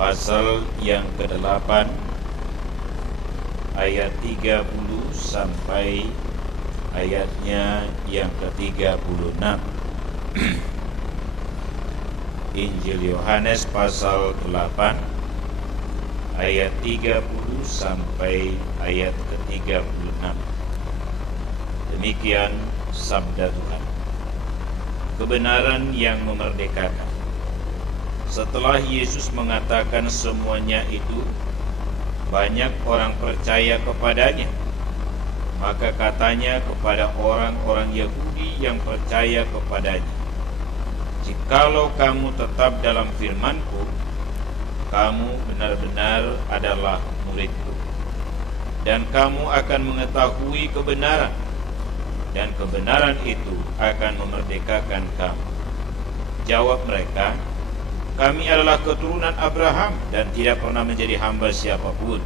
pasal yang ke-8 ayat 30 sampai ayatnya yang ke-36. Injil Yohanes pasal 8 ayat 30 sampai ayat ke-36. Demikian sabda Tuhan. Kebenaran yang memerdekakan. Setelah Yesus mengatakan semuanya itu, banyak orang percaya kepadanya. Maka katanya kepada orang-orang Yahudi yang percaya kepadanya, "Jikalau kamu tetap dalam firman-Ku, kamu benar-benar adalah murid-Ku, dan kamu akan mengetahui kebenaran, dan kebenaran itu akan memerdekakan kamu." Jawab mereka, "Kami adalah keturunan Abraham dan tidak pernah menjadi hamba siapapun.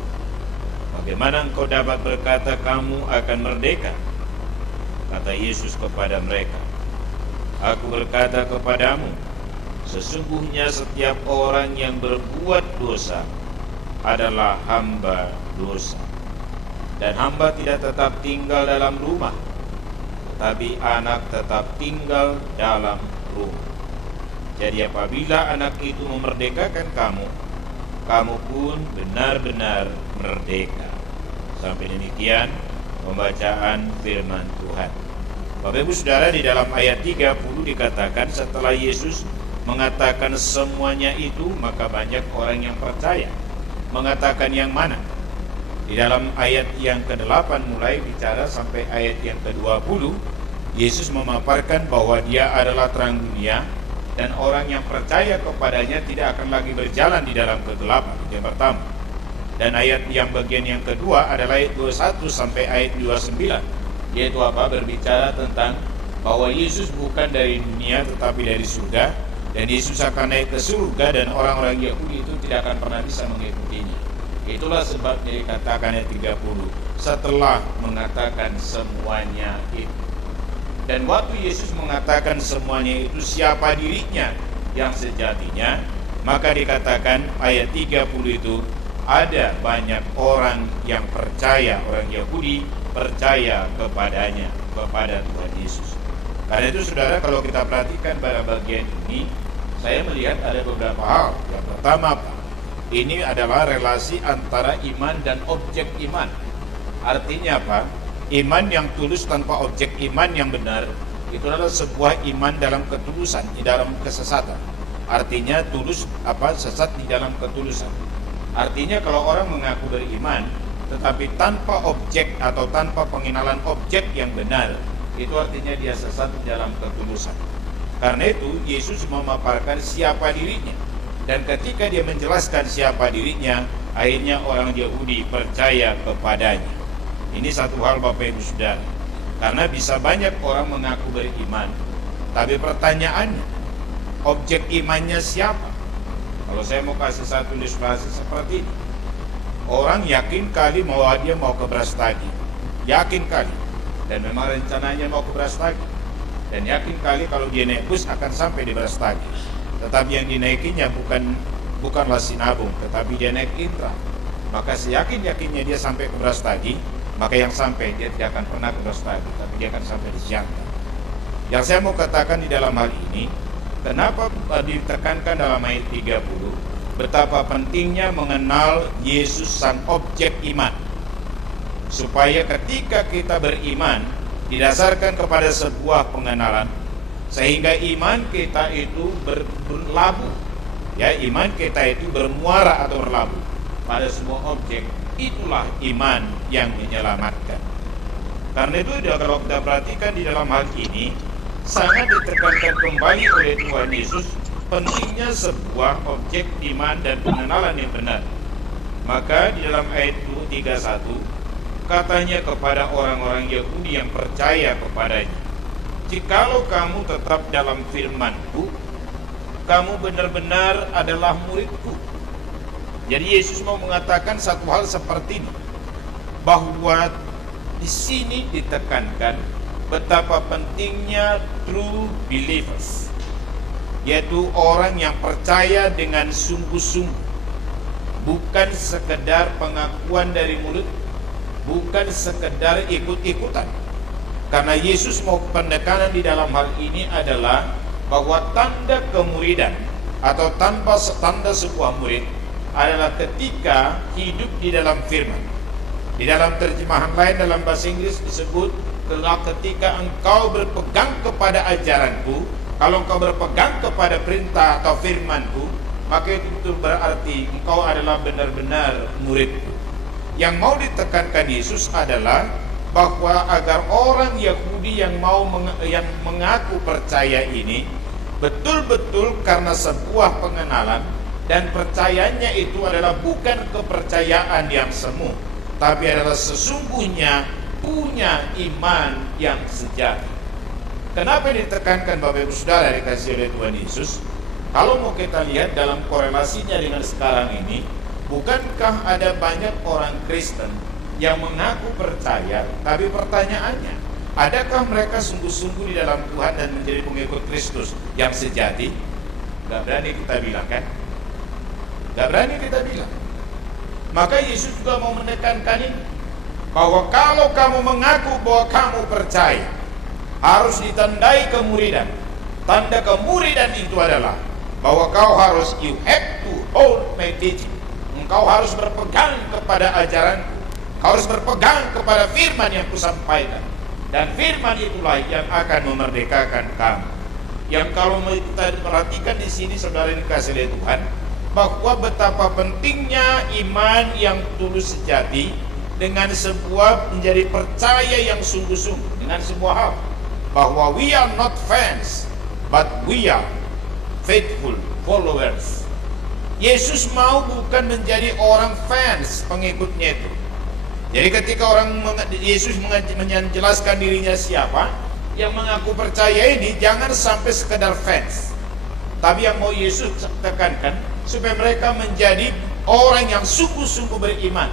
Bagaimana engkau dapat berkata kamu akan merdeka?" Kata Yesus kepada mereka, "Aku berkata kepadamu, sesungguhnya setiap orang yang berbuat dosa adalah hamba dosa. Dan hamba tidak tetap tinggal dalam rumah, tetapi anak tetap tinggal dalam rumah. Jadi apabila anak itu memerdekakan kamu, kamu pun benar-benar merdeka." Sampai demikian pembacaan firman Tuhan. Bapak Ibu Saudara, di dalam ayat 30 dikatakan setelah Yesus mengatakan semuanya itu, maka banyak orang yang percaya. Mengatakan yang mana? Di dalam ayat yang ke-8 mulai bicara sampai ayat yang ke-20, Yesus memaparkan bahwa Dia adalah terang dunia, dan orang yang percaya kepadanya tidak akan lagi berjalan di dalam kegelapan. Itu yang pertama. Dan ayat yang bagian yang kedua adalah ayat 21 sampai ayat 29, yaitu apa? Berbicara tentang bahwa Yesus bukan dari dunia tetapi dari surga, dan Yesus akan naik ke surga, dan orang-orang Yahudi itu tidak akan pernah bisa mengikutinya. Itulah sebabnya dikatakan ayat 30, setelah mengatakan semuanya itu. Dan waktu Yesus mengatakan semuanya itu, siapa dirinya yang sejatinya, maka dikatakan ayat 30 itu, ada banyak orang yang percaya, orang Yahudi percaya kepadanya, kepada Tuhan Yesus. Karena itu saudara, kalau kita perhatikan pada bagian ini, saya melihat ada beberapa hal. Yang pertama, ini adalah relasi antara iman dan objek iman. Artinya apa? Iman yang tulus tanpa objek iman yang benar, itu adalah sebuah iman dalam ketulusan, di dalam kesesatan. Artinya tulus sesat di dalam ketulusan. Artinya kalau orang mengaku beriman tetapi tanpa objek atau tanpa pengenalan objek yang benar, itu artinya dia sesat di dalam ketulusan. Karena itu Yesus memaparkan siapa dirinya, dan ketika dia menjelaskan siapa dirinya, akhirnya orang Yahudi percaya kepadanya. Ini satu hal Bapak Ibu Saudara, karena bisa banyak orang mengaku beriman, tapi pertanyaannya, objek imannya siapa? Kalau saya mau kasih satu ilustrasi seperti ini, orang yakin kali bahwa dia mau ke Brastagi, yakin kali, dan memang rencananya mau ke Brastagi, dan yakin kali kalau dia naik bus akan sampai di Brastagi, tetapi yang dinaikinya bukanlah Sinabung, tetapi dia naik Intra. Maka seyakin-yakinnya dia sampai ke Brastagi, maka yang sampai dia tidak akan pernah ke Brastagi, tapi dia akan sampai di Siantar. Yang saya mau katakan di dalam hal ini, kenapa ditekankan dalam ayat 30 betapa pentingnya mengenal Yesus sang objek iman, supaya ketika kita beriman didasarkan kepada sebuah pengenalan, sehingga iman kita itu berlabuh, ya, iman kita itu bermuara atau berlabuh pada sebuah objek. Itulah iman yang menyelamatkan. Karena itu kalau kita perhatikan di dalam hal ini, sangat ditekankan kembali oleh Tuhan Yesus pentingnya sebuah objek iman dan pengenalan yang benar. Maka di dalam ayat 31 katanya kepada orang-orang Yahudi yang percaya kepadanya, "Jikalau kamu tetap dalam firman-Ku, kamu benar-benar adalah murid-Ku." Jadi Yesus mau mengatakan satu hal seperti ini, bahwa di sini ditekankan betapa pentingnya true believers, yaitu orang yang percaya dengan sungguh-sungguh, bukan sekedar pengakuan dari mulut, bukan sekedar ikut-ikutan. Karena Yesus mau penekanan di dalam hal ini adalah bahwa tanda kemuridan atau tanpa tanda sebuah murid adalah ketika hidup di dalam firman. Di dalam terjemahan lain dalam bahasa Inggris disebut ketika engkau berpegang kepada ajaranku. Kalau engkau berpegang kepada perintah atau firmanku, maka itu berarti engkau adalah benar-benar muridku. Yang mau ditekankan Yesus adalah bahwa agar orang Yahudi yang mengaku percaya ini betul-betul karena sebuah pengenalan dan percayanya itu adalah bukan kepercayaan yang semu, tapi adalah sesungguhnya punya iman yang sejati. Kenapa ditekankan Bapak Ibu Saudara dikasih oleh Tuhan Yesus? Kalau mau kita lihat dalam korelasinya dengan sekarang ini, bukankah ada banyak orang Kristen yang mengaku percaya, tapi pertanyaannya, adakah mereka sungguh-sungguh di dalam Tuhan dan menjadi pengikut Kristus yang sejati? Gak berani kita bilang kan? Gak berani kita bilang. Maka Yesus juga mau menekankan ini, bahwa kalau kamu mengaku bahwa kamu percaya, harus ditandai kemuridan. Tanda kemuridan itu adalah bahwa kau harus, you have to hold my teaching. Engkau harus berpegang kepada ajaranku. Kau harus berpegang kepada firman yang kusampaikan. Dan firman itulah yang akan memerdekakan kamu. Yang kalau kita perhatikan di sini, saudara dikasih oleh Tuhan, bahwa betapa pentingnya iman yang tulus sejati dengan sebuah menjadi percaya yang sungguh-sungguh dengan sebuah hal, bahwa we are not fans, but we are faithful followers. Yesus mau bukan menjadi orang fans, pengikutnya itu. Jadi ketika Yesus menjelaskan dirinya siapa, yang mengaku percaya ini jangan sampai sekedar fans, tapi yang mau Yesus tekankan supaya mereka menjadi orang yang sungguh-sungguh beriman.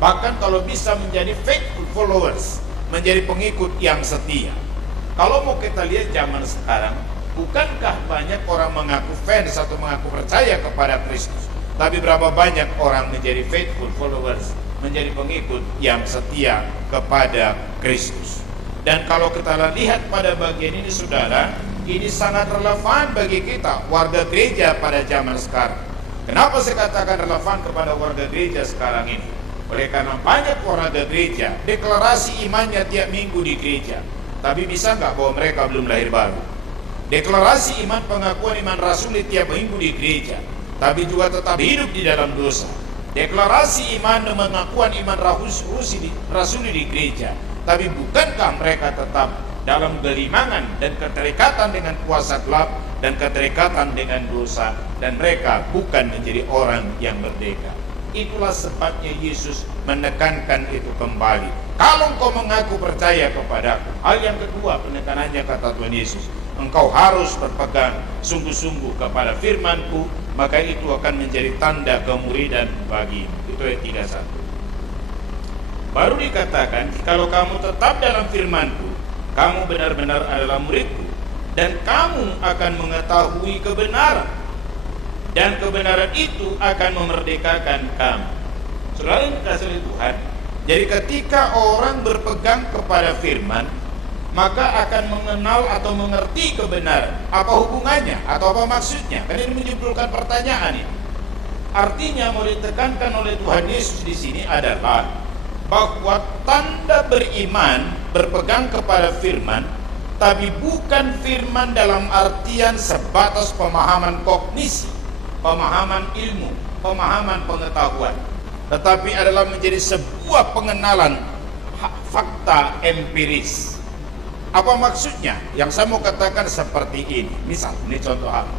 Bahkan kalau bisa menjadi faithful followers, menjadi pengikut yang setia. Kalau mau kita lihat zaman sekarang, bukankah banyak orang mengaku fans atau mengaku percaya kepada Kristus, tapi berapa banyak orang menjadi faithful followers, menjadi pengikut yang setia kepada Kristus. Dan kalau kita lihat pada bagian ini, saudara, ini sangat relevan bagi kita warga gereja pada zaman sekarang. Kenapa saya katakan relevan kepada warga gereja sekarang ini? Oleh karena banyak warga gereja deklarasi imannya tiap minggu di gereja, tapi bisa nggak bahwa mereka belum lahir baru? Deklarasi iman, pengakuan iman rasuli tiap minggu di gereja, tapi juga tetap hidup di dalam dosa. Deklarasi iman dan pengakuan iman rasuli di gereja, tapi bukankah mereka tetap dalam gelimangan dan keterikatan dengan kuasa gelap dan keterikatan dengan dosa, dan mereka bukan menjadi orang yang merdeka? Itulah sebabnya Yesus menekankan itu kembali. Kalau engkau mengaku percaya kepadaku, hal yang kedua penekanannya kata Tuhan Yesus, engkau harus berpegang sungguh-sungguh kepada firmanku, maka itu akan menjadi tanda kemuridan bagimu. Itu ayat 31. Baru dikatakan, kalau kamu tetap dalam firmanku, kamu benar-benar adalah muridku, dan kamu akan mengetahui kebenaran, dan kebenaran itu akan memerdekakan kamu. Saudara yang dikasihi oleh Tuhan, jadi ketika orang berpegang kepada firman, maka akan mengenal atau mengerti kebenaran. Apa hubungannya atau apa maksudnya? Karena ini menimbulkan pertanyaan ini. Artinya mau ditekankan oleh Tuhan Yesus di sini adalah bahwa tanda beriman berpegang kepada firman, tapi bukan firman dalam artian sebatas pemahaman kognisi, pemahaman ilmu, pemahaman pengetahuan, tetapi adalah menjadi sebuah pengenalan fakta empiris. Apa maksudnya? Yang saya mau katakan seperti ini. Misal, ini contoh hal.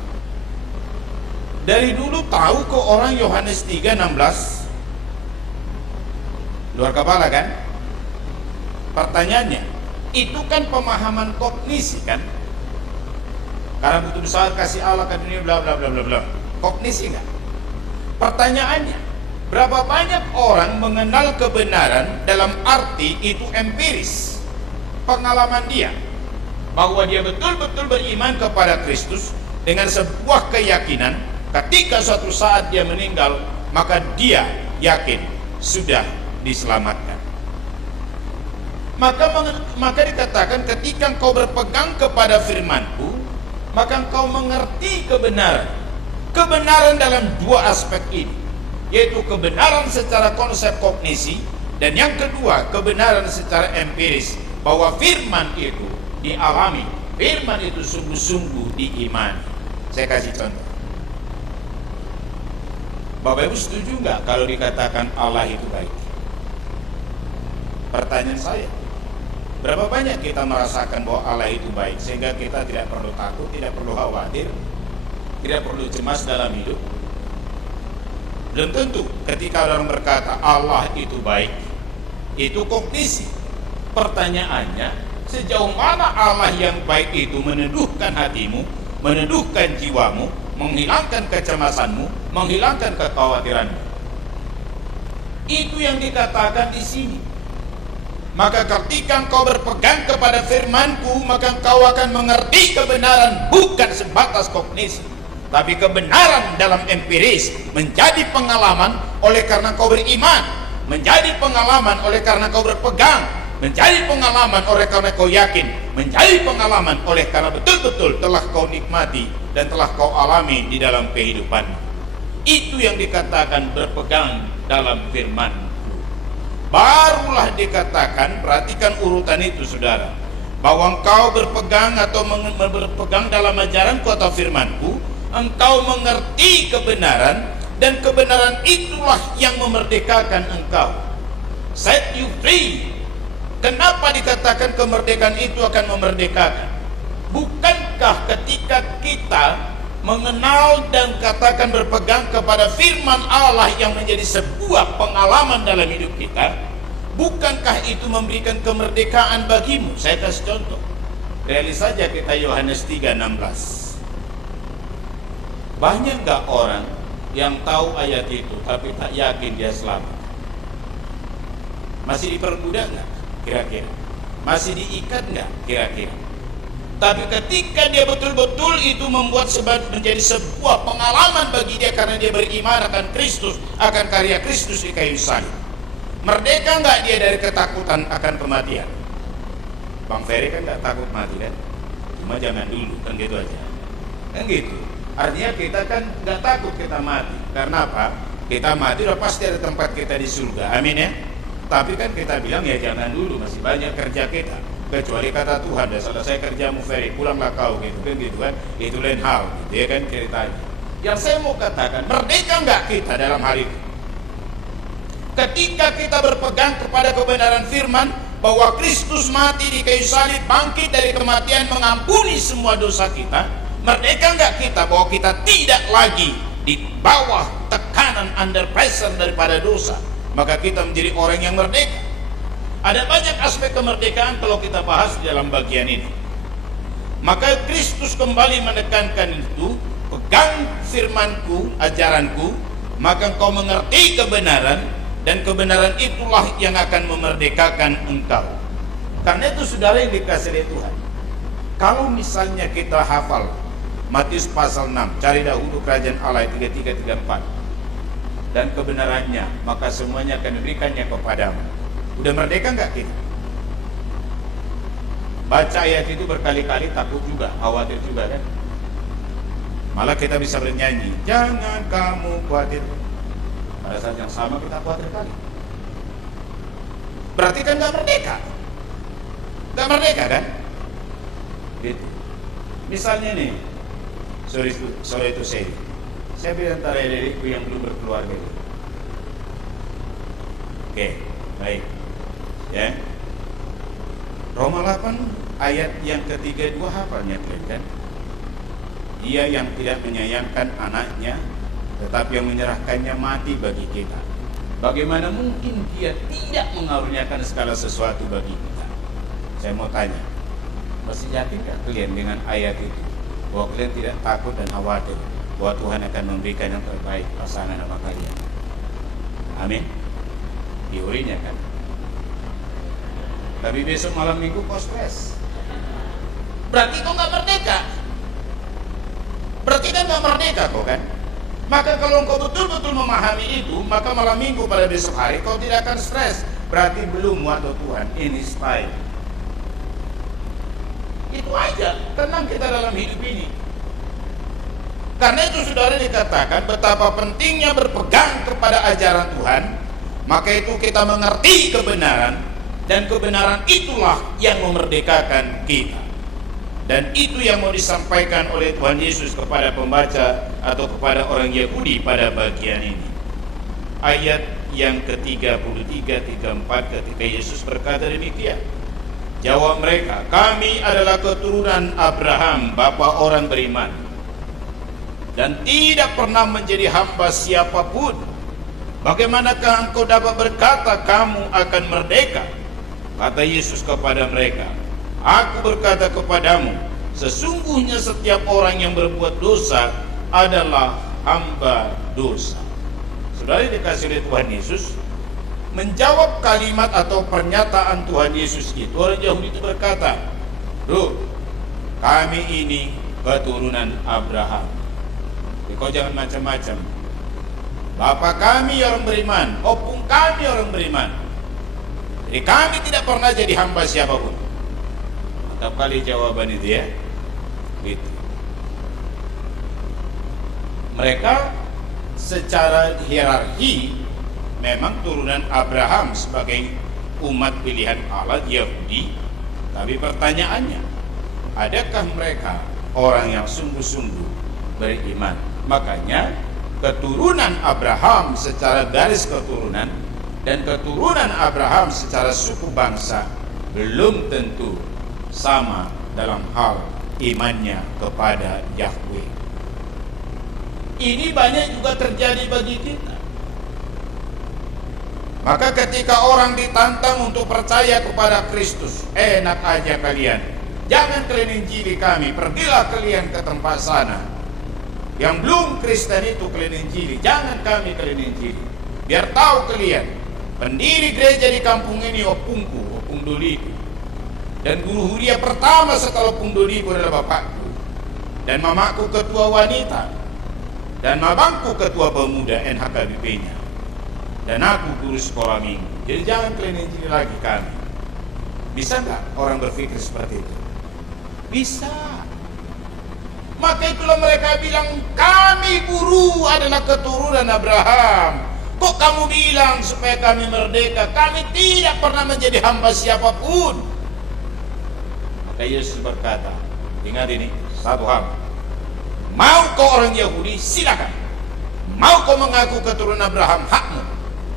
Dari dulu tahu kok orang Yohanes 3:16 luar kepala kan? Pertanyaannya, itu kan pemahaman kognisi kan? Karena begitu besar kasih Allah ke dunia bla bla bla bla bla. Kognisi enggak? Pertanyaannya, berapa banyak orang mengenal kebenaran dalam arti itu empiris? Pengalaman dia bahwa dia betul-betul beriman kepada Kristus dengan sebuah keyakinan ketika suatu saat dia meninggal, maka dia yakin sudah diselamatkan. Maka dikatakan ketika engkau berpegang kepada firman-Ku, maka engkau mengerti kebenaran. Kebenaran dalam dua aspek ini, yaitu kebenaran secara konsep kognisi, dan yang kedua kebenaran secara empiris, bahwa firman itu dialami, firman itu sungguh-sungguh diimani. Saya kasih contoh. Bapak Ibu setuju nggak kalau dikatakan Allah itu baik? Pertanyaan saya, berapa banyak kita merasakan bahwa Allah itu baik sehingga kita tidak perlu takut, tidak perlu khawatir, tidak perlu cemas dalam hidup? Belum tentu ketika orang berkata Allah itu baik, itu kognisi. Pertanyaannya, sejauh mana Allah yang baik itu meneduhkan hatimu, meneduhkan jiwamu, menghilangkan kecemasanmu, menghilangkan kekhawatiranmu. Itu yang dikatakan di sini. Maka ketika engkau berpegang kepada firman-Ku, maka engkau akan mengerti kebenaran bukan sebatas kognisi, tapi kebenaran dalam empiris, menjadi pengalaman oleh karena kau beriman, menjadi pengalaman oleh karena kau berpegang, menjadi pengalaman oleh karena kau yakin, menjadi pengalaman oleh karena betul-betul telah kau nikmati dan telah kau alami di dalam kehidupan. Itu yang dikatakan berpegang dalam firman. Barulah dikatakan, perhatikan urutan itu saudara, bahwa engkau berpegang atau berpegang dalam ajaranku atau firmanku, engkau mengerti kebenaran, dan kebenaran itulah yang memerdekakan engkau, set you free. Kenapa dikatakan kemerdekaan itu akan memerdekakan? Bukankah ketika kita mengenal dan katakan berpegang kepada firman Allah yang menjadi sebuah pengalaman dalam hidup kita, bukankah itu memberikan kemerdekaan bagimu? Saya kasih contoh. Realis saja kita Yohanes 3:16. Banyak gak orang yang tahu ayat itu tapi tak yakin dia selamat? Masih diperbudak gak kira-kira? Masih diikat gak kira-kira? Tapi ketika dia betul-betul itu membuat menjadi sebuah pengalaman bagi dia karena dia beriman akan Kristus, akan karya Kristus di kayu salib, merdeka nggak dia dari ketakutan akan kematian? Bang Ferry kan nggak takut mati kan? Cuma jangan dulu, kan gitu aja. Kan gitu. Artinya kita kan nggak takut kita mati. Karena apa? Kita mati udah pasti ada tempat kita di surga. Amin ya. Tapi kan kita bilang ya jangan dulu, masih banyak kerja kita. Kecuali kata Tuhan, dah selesai kerjamu Ferry, pulanglah kau, gitu kan, itu lain hal, gitu ya kan ceritanya. Yang saya mau katakan, merdeka nggak kita dalam hal itu? Ketika kita berpegang kepada kebenaran firman bahwa Kristus mati di kayu salib, bangkit dari kematian, mengampuni semua dosa kita, merdeka nggak kita bahwa kita tidak lagi di bawah tekanan under pressure daripada dosa? Maka kita menjadi orang yang merdeka. Ada banyak aspek kemerdekaan kalau kita bahas di dalam bagian ini. Maka Kristus kembali menekankan itu, pegang firman-Ku, ajaran-Ku, maka engkau mengerti kebenaran, dan kebenaran itulah yang akan memerdekakan engkau. Karena itu saudara yang dikasihi oleh Tuhan, kalau misalnya kita hafal Matius pasal 6, cari dahulu kerajaan Allah 33-34 dan kebenarannya, maka semuanya akan diberikannya kepadamu. Udah merdeka nggak kita? Baca ayat itu berkali-kali takut juga, khawatir juga kan? Malah kita bisa bernyanyi, jangan kamu khawatir. Pada saat yang sama kita khawatir kali. Berarti kan nggak merdeka? Nggak merdeka kan? Gitu. Misalnya nih, sorry itu saya bilang antara diriku yang belum berkeluarga. Oke, baik. Ya, Roma 8 ayat yang ketiga dua hafalnya kan? Dia yang tidak menyayangkan anaknya, tetapi yang menyerahkannya mati bagi kita. Bagaimana mungkin dia tidak mengaruniakan segala sesuatu bagi kita? Saya mau tanya, masih yakin gak kalian dengan ayat itu? Bahwa kalian tidak takut dan khawatir bahwa Tuhan akan memberikan yang terbaik pasangan sama kalian? Amin. Teorinya kan. Tapi besok malam minggu kau stres. Berarti kau gak merdeka. Berarti kan gak merdeka kau kan. Maka kalau engkau betul-betul memahami itu, maka malam minggu pada besok hari kau tidak akan stres. Berarti belum waktu Tuhan, ini style. Itu aja, tenang kita dalam hidup ini. Karena itu saudara dikatakan betapa pentingnya berpegang kepada ajaran Tuhan. Maka itu kita mengerti kebenaran, dan kebenaran itulah yang memerdekakan kita. Dan itu yang mau disampaikan oleh Tuhan Yesus kepada pembaca atau kepada orang Yahudi pada bagian ini. Ayat yang ke-33, 34 ketika Yesus berkata demikian. Jawab mereka, kami adalah keturunan Abraham, bapa orang beriman, dan tidak pernah menjadi hamba siapapun. Bagaimanakah engkau dapat berkata kamu akan merdeka? Kata Yesus kepada mereka, aku berkata kepadamu, sesungguhnya setiap orang yang berbuat dosa adalah hamba dosa. Saudara dikasih oleh Tuhan Yesus, menjawab kalimat atau pernyataan Tuhan Yesus itu, orang Yahudi itu berkata, "Duh, kami ini keturunan Abraham." Kau jangan macam-macam. Bapak kami orang beriman, opung kami orang beriman. Jadi kami tidak pernah jadi hamba siapapun. Mantap kali jawaban itu ya. Gitu. Mereka secara hierarki memang turunan Abraham sebagai umat pilihan Allah Yahudi. Tapi pertanyaannya, adakah mereka orang yang sungguh-sungguh beriman? Makanya keturunan Abraham secara garis keturunan dan keturunan Abraham secara suku bangsa belum tentu sama dalam hal imannya kepada Yahweh. Ini banyak juga terjadi bagi kita. Maka ketika orang ditantang untuk percaya kepada Kristus, enak aja kalian, jangan kalian injili kami, pergilah kalian ke tempat sana. Yang belum Kristen itu kalian injili, jangan kami kalian injili. Biar tahu kalian, pendiri gereja di kampung ini Opung Doliku. Dan guru huria pertama setelah Opung Doliku adalah bapakku. Dan mamaku ketua wanita. Dan mabangku ketua pemuda NHKBP-nya. Dan aku guru sekolah minggu. Jadi jangan kalian injili lagi kami. Bisa nggak orang berpikir seperti itu? Bisa. Maka itulah mereka bilang, kami guru adalah keturunan Abraham. Kok kamu bilang supaya kami merdeka? Kami tidak pernah menjadi hamba siapapun. Maka Yesus berkata, ingat ini, satu hal. Mau kau orang Yahudi, silakan. Mau kau mengaku keturunan Abraham, hakmu.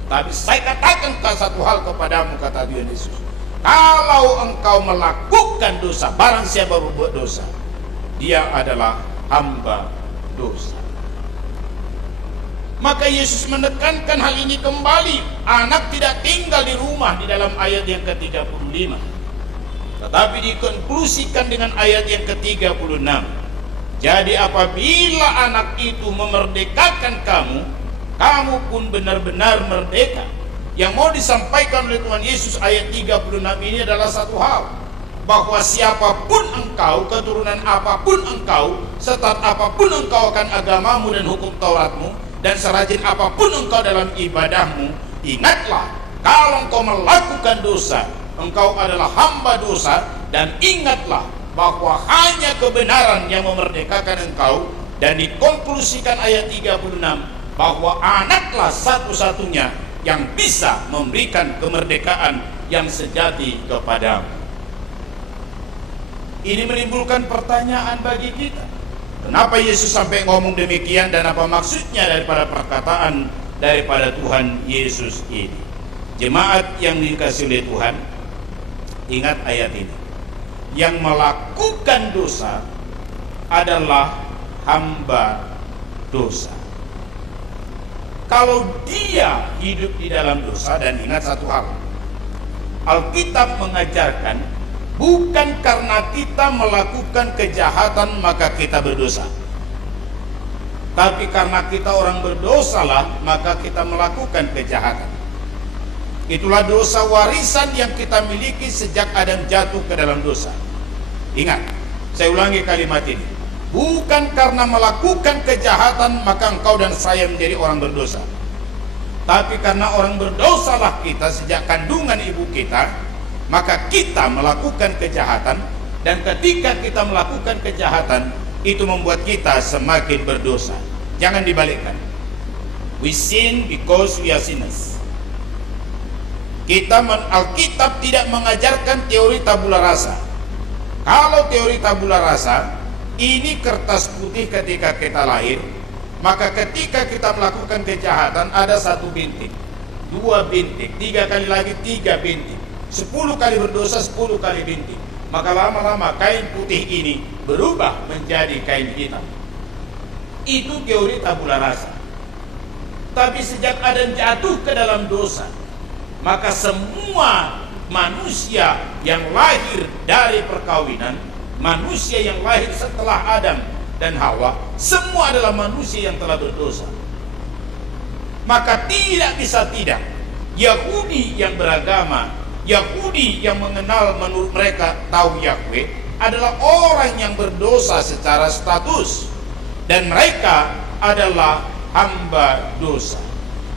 Tapi saya katakan satu hal kepadamu, kata Tuhan Yesus. Kalau engkau melakukan dosa, barang siapa berbuat dosa, dia adalah hamba dosa. Maka Yesus menekankan hal ini kembali. Anak tidak tinggal di rumah di dalam ayat yang ke-35. Tetapi dikonklusikan dengan ayat yang ke-36. Jadi apabila anak itu memerdekakan kamu, kamu pun benar-benar merdeka. Yang mau disampaikan oleh Tuhan Yesus ayat 36 ini adalah satu hal, bahwa siapapun engkau, keturunan apapun engkau, setat apapun engkau akan agamamu dan hukum Tauratmu, dan serajin apapun engkau dalam ibadahmu, ingatlah, kalau engkau melakukan dosa, engkau adalah hamba dosa. Dan ingatlah bahwa hanya kebenaran yang memerdekakan engkau. Dan dikonklusikan ayat 36, bahwa anaklah satu-satunya yang bisa memberikan kemerdekaan yang sejati kepadamu. Ini menimbulkan pertanyaan bagi kita. Kenapa Yesus sampai ngomong demikian, dan apa maksudnya daripada perkataan daripada Tuhan Yesus ini? Jemaat yang dikasihi oleh Tuhan, ingat ayat ini. Yang melakukan dosa adalah hamba dosa. Kalau dia hidup di dalam dosa, dan ingat satu hal, Alkitab mengajarkan bukan karena kita melakukan kejahatan maka kita berdosa, tapi karena kita orang berdosalah maka kita melakukan kejahatan. Itulah dosa warisan yang kita miliki sejak Adam jatuh ke dalam dosa. Ingat, saya ulangi kalimat ini. bukan karena melakukan kejahatan maka engkau dan saya menjadi orang berdosa, tapi karena orang berdosalah kita sejak kandungan ibu kita, maka kita melakukan kejahatan, dan ketika kita melakukan kejahatan itu membuat kita semakin berdosa. Jangan dibalikkan. We sin because we are sinners. Alkitab tidak mengajarkan teori tabula rasa. Kalau teori tabula rasa, ini kertas putih ketika kita lahir, maka ketika kita melakukan kejahatan ada 1 bintik, 2 bintik, 3 kali lagi 3 bintik, 10 kali berdosa 10 kali bintik. Maka lama-lama kain putih ini berubah menjadi kain hitam. Itu teori tabula rasa. Tapi sejak Adam jatuh ke dalam dosa, maka semua manusia yang lahir dari perkawinan, manusia yang lahir setelah Adam dan Hawa, semua adalah manusia yang telah berdosa. Maka tidak bisa tidak, Yahudi yang beragama, Yahudi yang mengenal menurut mereka tahu Yahweh, adalah orang yang berdosa secara status, dan mereka adalah hamba dosa.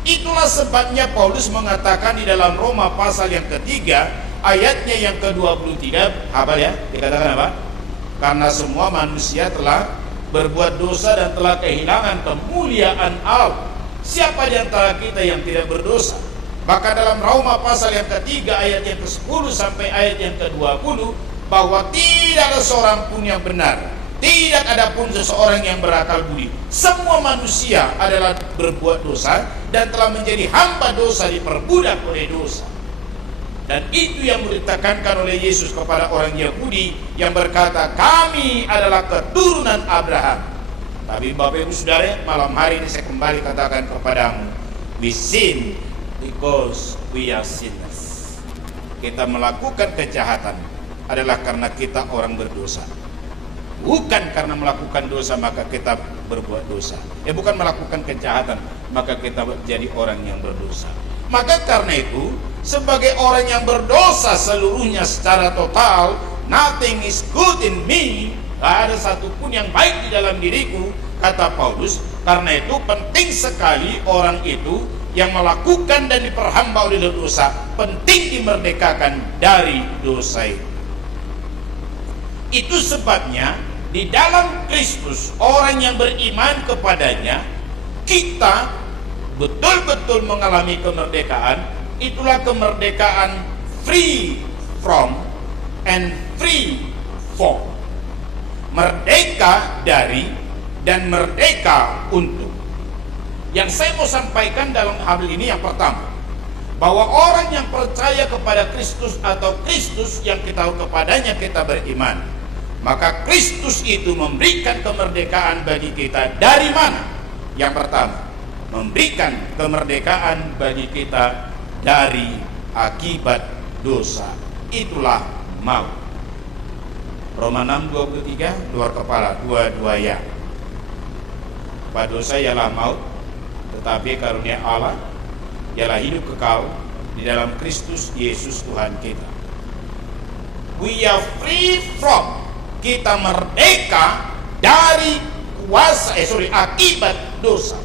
Itulah sebabnya Paulus mengatakan di dalam Roma pasal yang ketiga ayatnya yang ke-23, apa ya? Dikatakan apa? Karena semua manusia telah berbuat dosa dan telah kehilangan kemuliaan Allah. Siapa di antara kita yang tidak berdosa? Maka dalam Roma pasal yang ketiga ayat yang ke-10 sampai ayat yang ke-20, bahwa tidak ada seorang pun yang benar, tidak ada pun seseorang yang berakal budi. Semua manusia adalah berbuat dosa dan telah menjadi hamba dosa, diperbudak oleh dosa. Dan itu yang ditekankan oleh Yesus kepada orang Yahudi yang berkata, kami adalah keturunan Abraham. Tapi Bapak Ibu Saudara, malam hari ini saya kembali katakan kepadamu, we sin because we are sinners. Kita melakukan kejahatan adalah karena kita orang berdosa. Bukan karena melakukan dosa maka kita berbuat dosa. Bukan melakukan kejahatan maka kita menjadi orang yang berdosa. Maka karena itu, sebagai orang yang berdosa seluruhnya secara total, nothing is good in me, tak ada satupun yang baik di dalam diriku, kata Paulus. Karena itu penting sekali orang itu yang melakukan dan diperhamba oleh dosa, penting dimerdekakan dari dosa itu. Itu sebabnya di dalam Kristus, orang yang beriman kepadanya, kita betul-betul mengalami kemerdekaan. Itulah kemerdekaan free from and free for. Merdeka dari dan merdeka untuk. Yang saya mau sampaikan dalam hal ini yang pertama, bahwa orang yang percaya kepada Kristus atau Kristus yang kita kepadanya kita beriman, maka Kristus itu memberikan kemerdekaan bagi kita. Dari mana? Yang pertama, memberikan kemerdekaan bagi kita dari akibat dosa. Itulah maut. Roma 6:23, luar kepala, dua-dua ya. Pada dosa ialah maut, tetapi karunia Allah ialah hidup kekal di dalam Kristus Yesus Tuhan kita. We are free from, kita merdeka dari akibat dosa.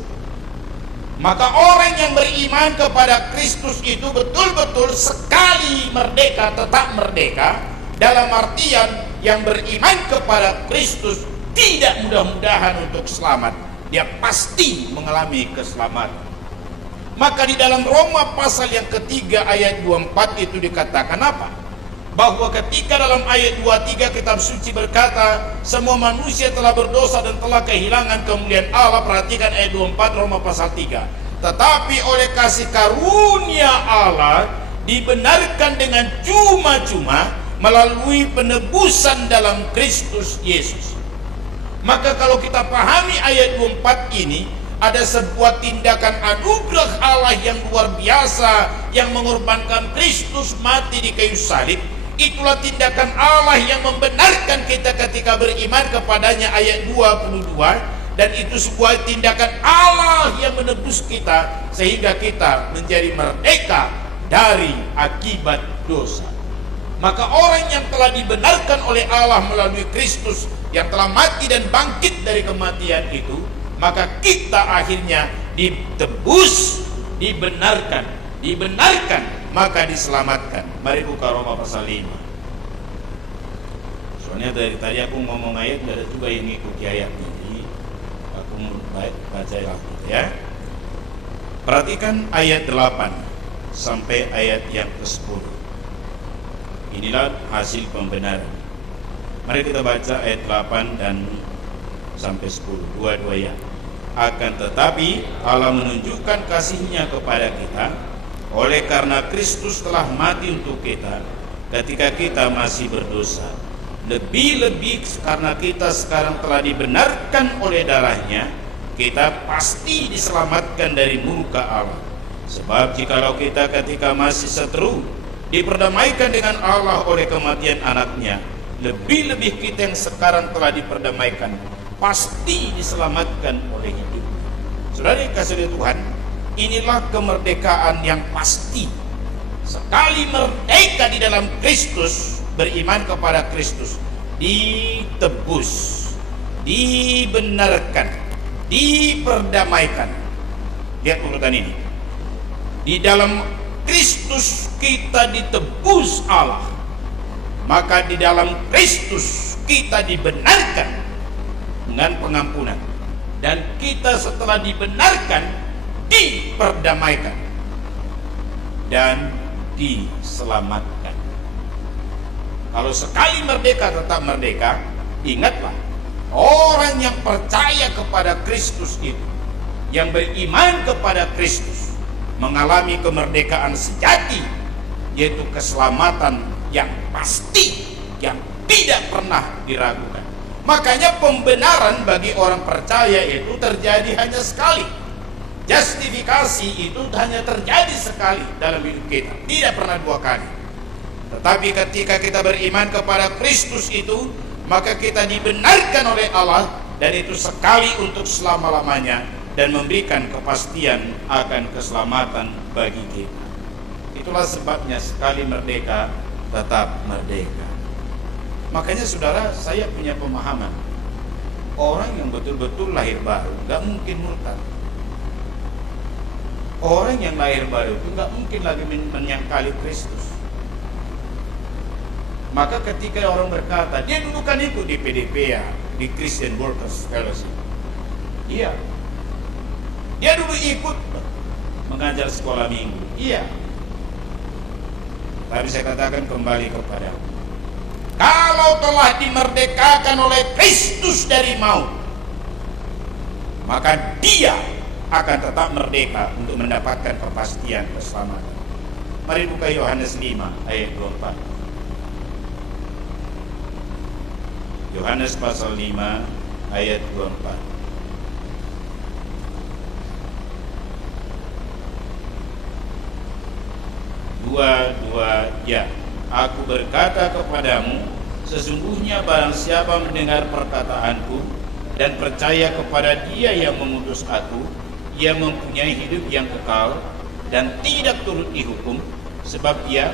Maka orang yang beriman kepada Kristus itu betul-betul sekali merdeka, tetap merdeka. Dalam artian yang beriman kepada Kristus tidak mudah-mudahan untuk selamat, dia pasti mengalami keselamatan. Maka di dalam Roma pasal yang ketiga ayat 24 itu dikatakan apa? Bahwa ketika dalam ayat 23 kitab suci berkata semua manusia telah berdosa dan telah kehilangan kemuliaan Allah. Perhatikan ayat 24 Roma pasal 3. Tetapi oleh kasih karunia Allah dibenarkan dengan cuma-cuma melalui penebusan dalam Kristus Yesus. Maka kalau kita pahami ayat 24 ini, ada sebuah tindakan anugerah Allah yang luar biasa yang mengorbankan Kristus mati di kayu salib. Itulah tindakan Allah yang membenarkan kita ketika beriman kepadanya, ayat 22. Dan itu sebuah tindakan Allah yang menebus kita sehingga kita menjadi merdeka dari akibat dosa. Maka orang yang telah dibenarkan oleh Allah melalui Kristus yang telah mati dan bangkit dari kematian itu, maka kita akhirnya ditebus, dibenarkan, maka diselamatkan. Mari buka Roma pasal 5. Soalnya dari tadi aku ngomong ayat, ada juga yang ngikuti ayatnya, jadi aku baca ya. Perhatikan ayat 8 sampai ayat yang ke-10. Inilah hasil pembenaran. Mari kita baca ayat 8 dan sampai 10, dua-duanya. Akan tetapi Allah menunjukkan kasih-Nya kepada kita oleh karena Kristus telah mati untuk kita ketika kita masih berdosa. Lebih-lebih karena kita sekarang telah dibenarkan oleh darah-Nya, kita pasti diselamatkan dari murka Allah. Sebab jikalau kita ketika masih seteru diperdamaikan dengan Allah oleh kematian anaknya, lebih-lebih kita yang sekarang telah diperdamaikan pasti diselamatkan oleh hidup. Saudara dikasihi Tuhan, inilah kemerdekaan yang pasti. Sekali merdeka di dalam Kristus, beriman kepada Kristus, ditebus, dibenarkan, diperdamaikan. Lihat urutan ini. Di dalam Kristus kita ditebus Allah, maka di dalam Kristus kita dibenarkan dengan pengampunan, dan kita setelah dibenarkan diperdamaikan dan diselamatkan. Kalau sekali merdeka tetap merdeka, ingatlah, orang yang percaya kepada Kristus itu, yang beriman kepada Kristus, mengalami kemerdekaan sejati, yaitu keselamatan yang pasti, yang tidak pernah diragukan. Makanya pembenaran bagi orang percaya itu terjadi hanya sekali. Justifikasi itu hanya terjadi sekali dalam hidup kita, tidak pernah dua kali. Tetapi ketika kita beriman kepada Kristus itu, maka kita dibenarkan oleh Allah, dan itu sekali untuk selama-lamanya, dan memberikan kepastian akan keselamatan bagi kita. Itulah sebabnya sekali merdeka tetap merdeka. Makanya saudara, saya punya pemahaman, orang yang betul-betul lahir baru gak mungkin murtad. Orang yang lahir baru itu gak mungkin lagi menyangkali Kristus. Maka ketika orang berkata, dia dulu kan ikut di PDP ya, di Christian Workers Fellowship, iya, dia dulu ikut mengajar sekolah minggu, iya. Tapi saya katakan kembali kepada, kalau telah dimerdekakan oleh Kristus dari maut, maka dia akan tetap merdeka untuk mendapatkan kepastian keselamatan. Mari buka Yohanes 5 ayat 24. Yohanes pasal 5 ayat 24. Ya, aku berkata kepadamu, sesungguhnya barang siapa mendengar perkataanku dan percaya kepada Dia yang mengutus aku, ia mempunyai hidup yang kekal dan tidak turut dihukum, sebab ia,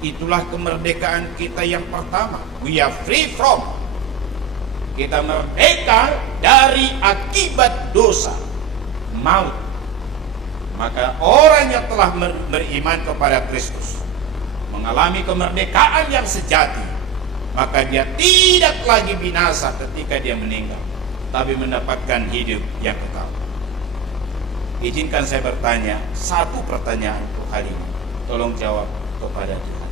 itulah kemerdekaan kita yang pertama. We are free from, kita merdeka dari akibat dosa, maut. Maka orang yang telah beriman kepada Kristus mengalami kemerdekaan yang sejati, maka dia tidak lagi binasa ketika dia meninggal, tapi mendapatkan hidup yang kekal. Izinkan saya bertanya satu pertanyaan untuk hari ini, tolong jawab kepada Tuhan.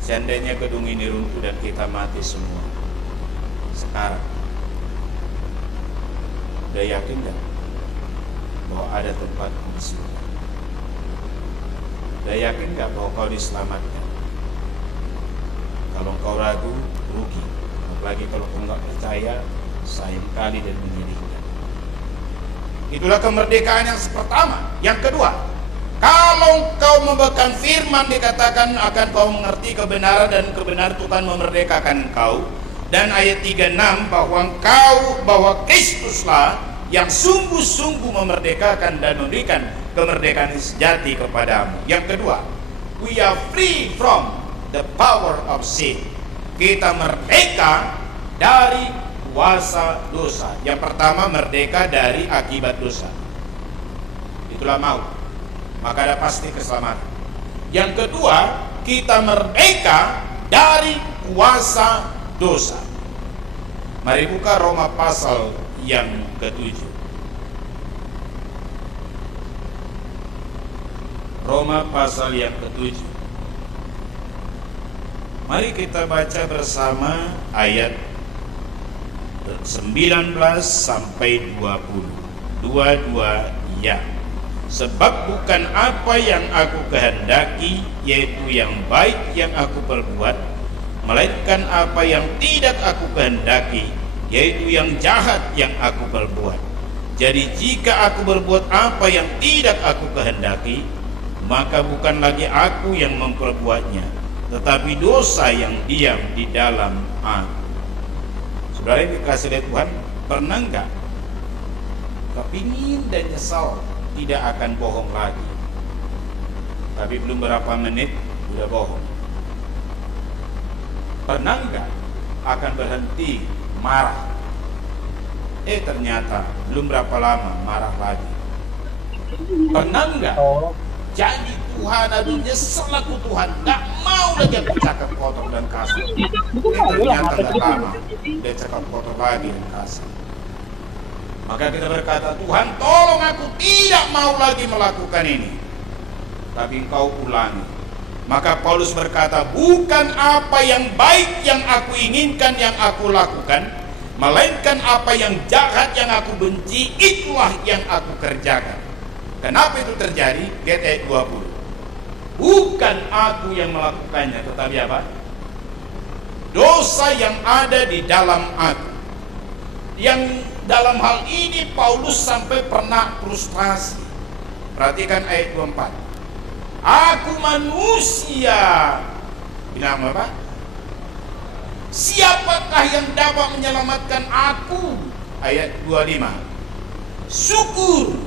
Seandainya gedung ini runtuh dan kita mati semua sekarang, udah yakin gak bahwa ada tempat di surga? Udah yakin gak bahwa kau diselamatkan? Kalau kau ragu, rugi. Apalagi kalau kau gak percaya, sayang kali dan menyedihkan. Itulah kemerdekaan yang pertama. Yang kedua, kalau kau memegang firman, dikatakan akan kau mengerti kebenaran, dan kebenaran Tuhan memerdekakan kau. Dan ayat 36 bahwa Kristuslah yang sungguh-sungguh memerdekakan dan memberikan kemerdekaan sejati kepadamu. Yang kedua, we are free from, the power of sin. Kita merdeka dari kuasa dosa. Yang pertama, merdeka dari akibat dosa, itulah maut, maka ada pasti keselamatan. Yang kedua, kita merdeka dari kuasa dosa. Mari buka Roma pasal yang ke-7. Roma pasal yang ke-7. Mari kita baca bersama ayat 19 sampai 20. Dua-dua ya. Sebab bukan apa yang aku kehendaki, yaitu yang baik yang aku perbuat, melainkan apa yang tidak aku kehendaki, yaitu yang jahat yang aku perbuat. Jadi jika aku berbuat apa yang tidak aku kehendaki, maka bukan lagi aku yang memperbuatnya, tetapi dosa yang diam di dalam aku. Saudara yang dikasihi oleh Tuhan, pernah enggak kepingin dan nyesal tidak akan bohong lagi, tapi belum berapa menit sudah bohong? Pernah enggak akan berhenti marah, ternyata belum berapa lama marah lagi? Pernah enggak jadi Tuhan, aduh nyesel aku Tuhan, gak mau lagi aku cakap kotor dan kasar, ternyata gak lama dia cakap kotor lagi dan kasar. Maka kita berkata, Tuhan tolong aku tidak mau lagi melakukan ini, tapi Engkau ulangi. Maka Paulus berkata, bukan apa yang baik yang aku inginkan yang aku lakukan, melainkan apa yang jahat yang aku benci, itulah yang aku kerjakan. Kenapa itu terjadi? Lihat ayat 20. Bukan aku yang melakukannya, tetapi apa? Dosa yang ada di dalam aku. Yang dalam hal ini Paulus sampai pernah frustasi. Perhatikan ayat 24. Aku manusia, bilang apa? Siapakah yang dapat menyelamatkan aku? Ayat 25. Syukur.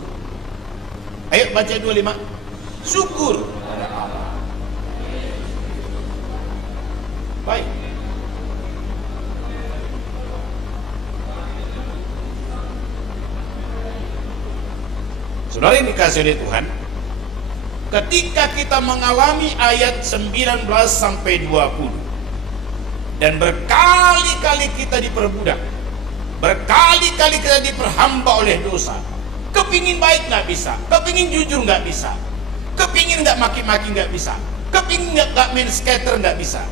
Ayo baca 25. Syukur pada Allah. Baik. Saudara yang dikasihi oleh Tuhan, ketika kita mengalami ayat 19 sampai 20 dan berkali-kali kita diperbudak, berkali-kali kita diperhamba oleh dosa, kepingin baik nggak bisa, kepingin jujur nggak bisa, kepingin nggak maki-maki nggak bisa, kepingin nggak main skater nggak bisa.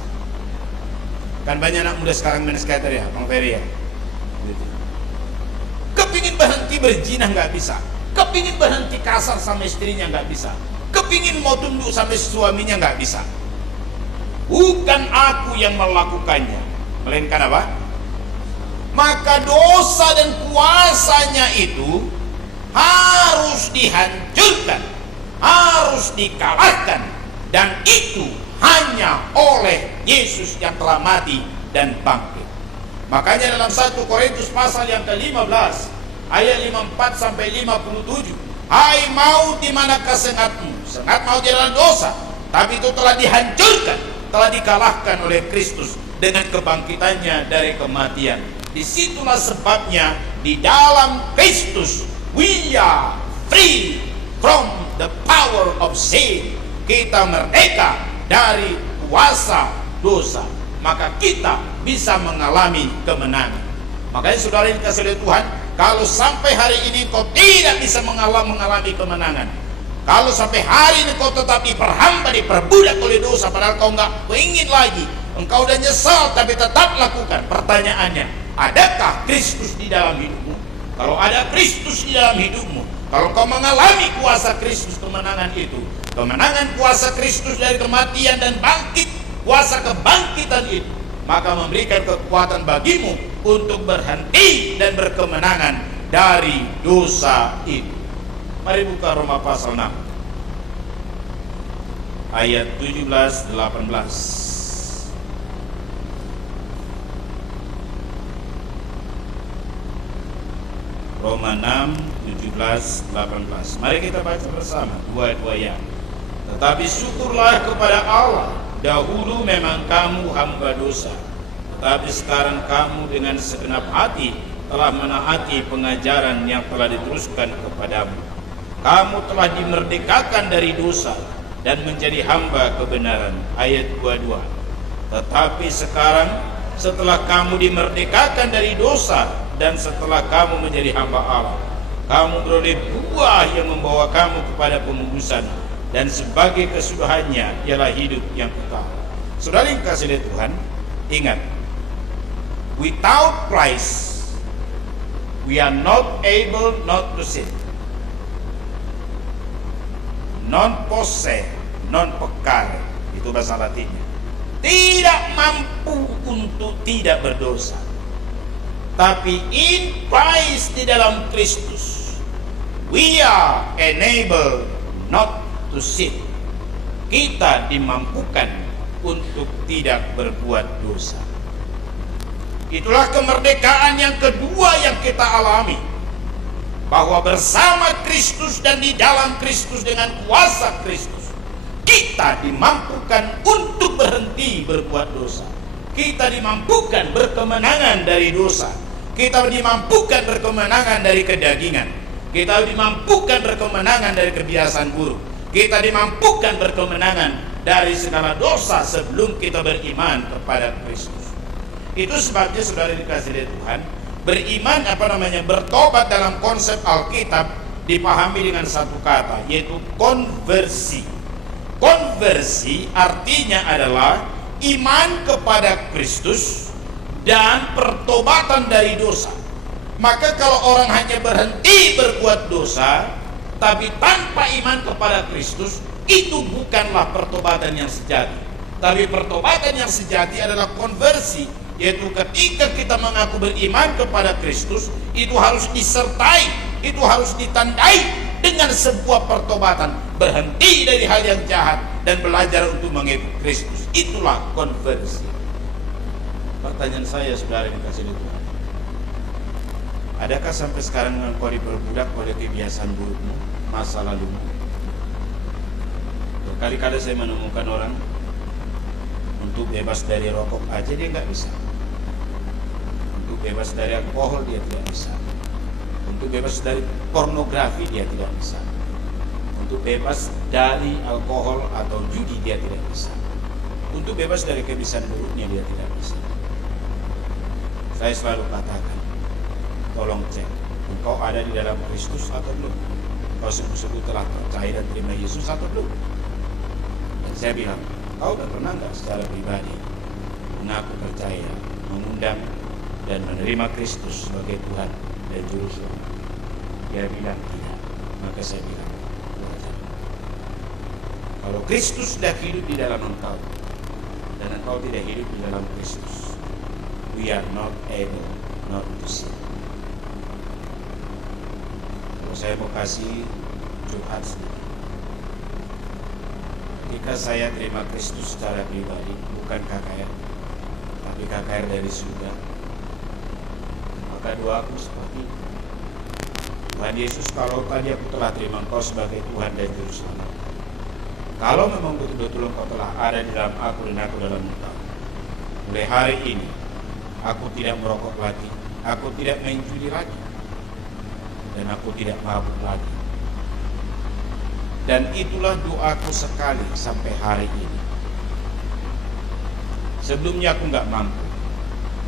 Kan banyak anak muda sekarang main skater ya, Bang Ferry ya. Kepingin berhenti berzina nggak bisa, kepingin berhenti kasar sama istrinya nggak bisa, kepingin mau tunduk sama suaminya nggak bisa. Bukan aku yang melakukannya, melainkan apa? Maka dosa dan kuasanya itu harus dihancurkan, harus dikalahkan, dan itu hanya oleh Yesus yang telah mati dan bangkit. Makanya dalam 1 Korintus pasal yang ke-15 ayat 54 sampai 57, hai maut di manakah sengatmu? Sengat maut di dalam dosa, tapi itu telah dihancurkan, telah dikalahkan oleh Kristus dengan kebangkitannya dari kematian. Disitulah sebabnya di dalam Kristus we are free from the power of sin. Kita merdeka dari kuasa dosa, maka kita bisa mengalami kemenangan. Makanya saudara yang dikasihi oleh Tuhan, kalau sampai hari ini kau tidak bisa mengalami kemenangan, kalau sampai hari ini kau tetap diperhamba, diperbudak oleh dosa, padahal kau nggak ingin lagi, engkau udah nyesal tapi tetap lakukan, pertanyaannya, adakah Kristus di dalam hidupmu? Kalau ada Kristus di dalam hidupmu, kalau kau mengalami kuasa Kristus, kemenangan itu, kemenangan kuasa Kristus dari kematian dan bangkit, kuasa kebangkitan itu, maka memberikan kekuatan bagimu untuk berhenti dan berkemenangan dari dosa itu. Mari buka Roma pasal 6 ayat 17-18. Roma 6, 17-18. Mari kita baca bersama dua-dua ya. Tetapi syukurlah kepada Allah Dahulu memang kamu hamba dosa, tetapi sekarang kamu dengan segenap hati telah menaati pengajaran yang telah diteruskan kepadamu. Kamu telah dimerdekakan dari dosa dan menjadi hamba kebenaran. Ayat 22. Tetapi sekarang setelah kamu dimerdekakan dari dosa dan setelah kamu menjadi hamba Allah, kamu beroleh buah yang membawa kamu kepada pengudusan, dan sebagai kesudahannya ialah hidup yang kekal. Saudara yang kasih oleh Tuhan, ingat, without Christ we are not able not to sin. Non posse, non peccare, itu bahasa Latinnya. Tidak mampu untuk tidak berdosa. Tapi in Christ, di dalam Kristus, we are enabled not to sin. Kita dimampukan untuk tidak berbuat dosa. Itulah kemerdekaan yang kedua yang kita alami, bahwa bersama Kristus dan di dalam Kristus dengan kuasa Kristus, kita dimampukan untuk berhenti berbuat dosa. Kita dimampukan berkemenangan dari dosa. Kita dimampukan berkemenangan dari kedagingan. Kita dimampukan berkemenangan dari kebiasaan buruk. Kita dimampukan berkemenangan dari segala dosa sebelum kita beriman kepada Kristus. Itu sebabnya saudara dikasih oleh Tuhan, beriman bertobat dalam konsep Alkitab dipahami dengan satu kata, yaitu konversi. Konversi artinya adalah iman kepada Kristus dan pertobatan dari dosa. Maka kalau orang hanya berhenti berbuat dosa tapi tanpa iman kepada Kristus, itu bukanlah pertobatan yang sejati. Tapi pertobatan yang sejati adalah konversi, yaitu ketika kita mengaku beriman kepada Kristus, itu harus disertai, itu harus ditandai dengan sebuah pertobatan, berhenti dari hal yang jahat dan belajar untuk mengikut Kristus. Itulah konversi. Pertanyaan saya, saudara yang dikasihi Tuhan, adakah sampai sekarang engkau diperbudak oleh kebiasaan burukmu, masa lalumu? Berkali-kali saya menemukan orang untuk bebas dari rokok aja dia nggak bisa, untuk bebas dari alkohol dia tidak bisa, untuk bebas dari pornografi dia tidak bisa, untuk bebas dari alkohol atau judi dia tidak bisa, untuk bebas dari kebiasaan buruknya dia tidak bisa. Saya selalu katakan, tolong cek, engkau ada di dalam Kristus atau belum? Kau sungguh-sungguh telah percaya dan terima Yesus atau belum? Dan saya bilang, kau udah pernah nggak secara pribadi mengaku percaya, mengundang dan menerima Kristus sebagai Tuhan dan Juru Selamat? Dia bilang tidak. Maka saya bilang, belajar. Kalau Kristus sudah hidup di dalam engkau dan engkau tidak hidup di dalam Kristus, we are not able not to sin. Kalau saya mau kasih curhat sedikit, ketika saya terima Kristus secara pribadi, bukan KKR, tapi KKR dari surga, maka doaku seperti itu. Tuhan Yesus, kalau tadi aku telah terima Engkau sebagai Tuhan dan Juru Selamat, kalau memang betul-betul Engkau telah ada di dalam aku dan aku dalam Engkau, mulai hari ini aku tidak merokok lagi, aku tidak main judi lagi, dan aku tidak mabuk lagi. Dan itulah doaku sekali sampai hari ini. Sebelumnya aku nggak mampu.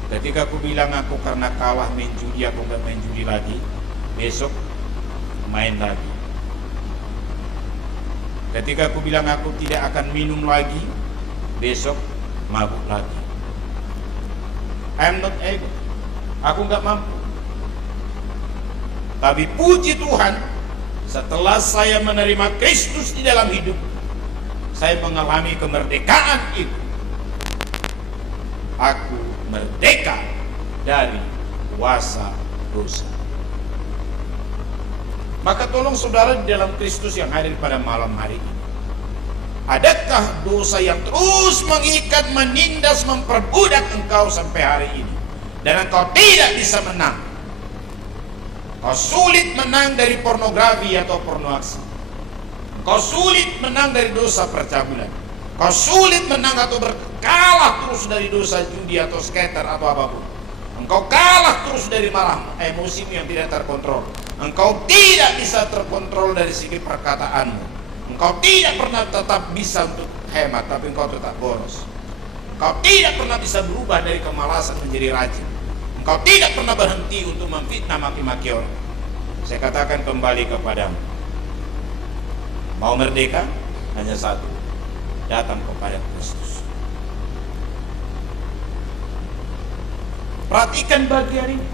Ketika aku bilang aku karena kalah main judi, aku nggak main judi lagi, besok main lagi. Ketika aku bilang aku tidak akan minum lagi, besok mabuk lagi. I'm not able. Aku nggak mampu. Tapi puji Tuhan, setelah saya menerima Kristus di dalam hidup, saya mengalami kemerdekaan itu. Aku merdeka dari kuasa dosa. Maka tolong saudara di dalam Kristus yang hadir pada malam hari ini, adakah dosa yang terus mengikat, menindas, memperbudak engkau sampai hari ini, dan engkau tidak bisa menang? Kau sulit menang dari pornografi atau pornoaksi. Kau sulit menang dari dosa percabulan. Kau sulit menang atau berkalah terus dari dosa judi atau skater atau apapun. Engkau kalah terus dari marah, emosimu yang tidak terkontrol. Engkau tidak bisa terkontrol dari segi perkataanmu. Engkau tidak pernah tetap bisa untuk hemat, tapi engkau tetap boros. Engkau tidak pernah bisa berubah dari kemalasan menjadi rajin. Engkau tidak pernah berhenti untuk memfitnah maki-maki orang. Saya katakan kembali kepadamu, mau merdeka hanya satu, datang kepada Kristus. Perhatikan bagian ini.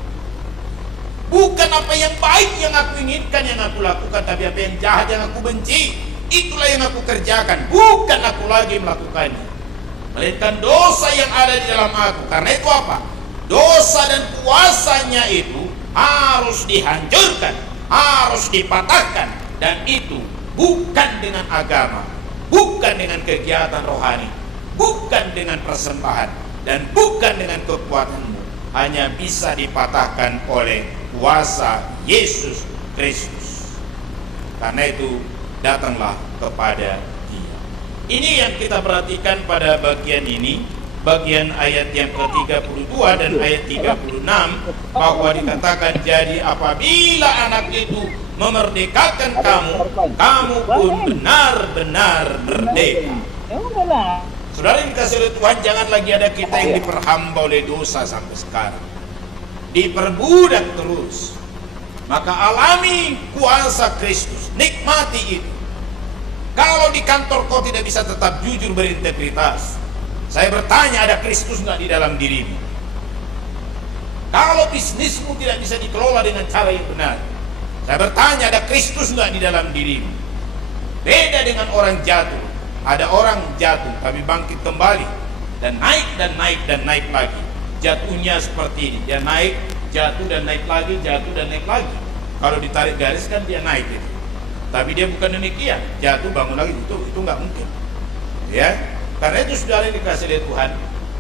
Bukan apa yang baik yang aku inginkan yang aku lakukan, tapi apa yang jahat yang aku benci, itulah yang aku kerjakan. Bukan aku lagi melakukannya, melainkan dosa yang ada di dalam aku. Karena itu apa? Dosa dan kuasanya itu harus dihancurkan, harus dipatahkan. Dan itu bukan dengan agama, bukan dengan kegiatan rohani, bukan dengan persembahan, dan bukan dengan kekuatanmu. Hanya bisa dipatahkan oleh kuasa Yesus Kristus. Karena itu datanglah kepada Dia. Ini yang kita perhatikan pada bagian ini, bagian ayat yang ke-32 dan ayat 36, bahwa dikatakan, jadi apabila anak itu memerdekakan kamu, kamu pun benar-benar merdeka. Saudara yang dikasihi oleh Tuhan, jangan lagi ada kita yang diperhamba oleh dosa sampai sekarang, diperbudak terus. Maka alami kuasa Kristus, nikmati itu. Kalau di kantor kau tidak bisa tetap jujur berintegritas, saya bertanya, ada Kristus nggak di dalam dirimu? Kalau bisnismu tidak bisa dikelola dengan cara yang benar, saya bertanya, ada Kristus nggak di dalam dirimu? Beda dengan orang jatuh. Ada orang jatuh tapi bangkit kembali, dan naik dan naik dan naik lagi. Jatuhnya seperti ini, dia naik, jatuh dan naik lagi, jatuh dan naik lagi. Kalau ditarik garis kan dia naik gitu. Tapi dia bukan demikian, jatuh bangun lagi, itu nggak mungkin. Ya, karena itu saudara yang dikasihi oleh Tuhan,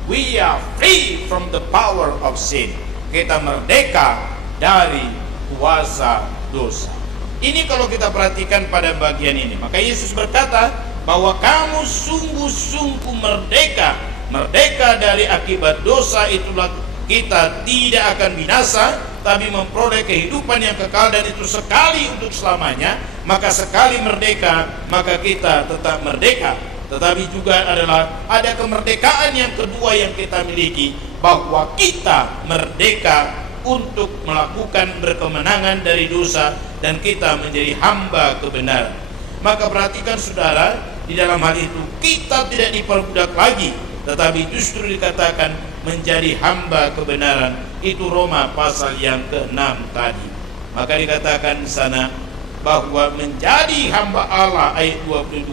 we are free from the power of sin. Kita merdeka dari kuasa dosa. Ini kalau kita perhatikan pada bagian ini, maka Yesus berkata bahwa kamu sungguh-sungguh merdeka. Merdeka dari akibat dosa, itulah kita tidak akan binasa, tapi memperoleh kehidupan yang kekal, dan itu sekali untuk selamanya. Maka sekali merdeka, maka kita tetap merdeka. Tetapi juga ada kemerdekaan yang kedua yang kita miliki, bahwa kita merdeka untuk melakukan berkemenangan dari dosa, dan kita menjadi hamba kebenaran. Maka perhatikan saudara, di dalam hal itu kita tidak diperbudak lagi, tetapi justru dikatakan menjadi hamba kebenaran. Itu Roma pasal yang ke-6 tadi. Maka dikatakan di sana bahwa menjadi hamba Allah, ayat 22,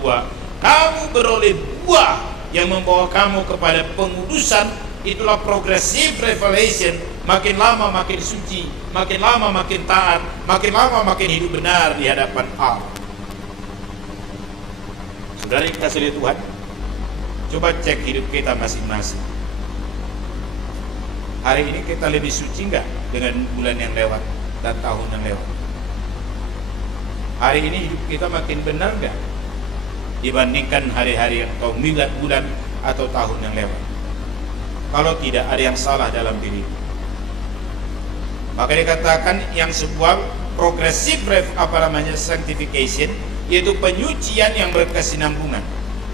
kamu beroleh buah yang membawa kamu kepada pengudusan. Itulah progressive revelation. Makin lama makin suci, makin lama makin taat, makin lama makin hidup benar di hadapan Allah. Saudara yang dikasihi Tuhan, coba cek hidup kita masing-masing. Hari ini kita lebih suci enggak dengan bulan yang lewat dan tahun yang lewat? Hari ini hidup kita makin benar enggak dibandingkan hari-hari atau bulan atau tahun yang lewat? Kalau tidak, ada yang salah dalam diri. Maka dikatakan yang sebuah progressive sanctification, yaitu penyucian yang berkesinambungan,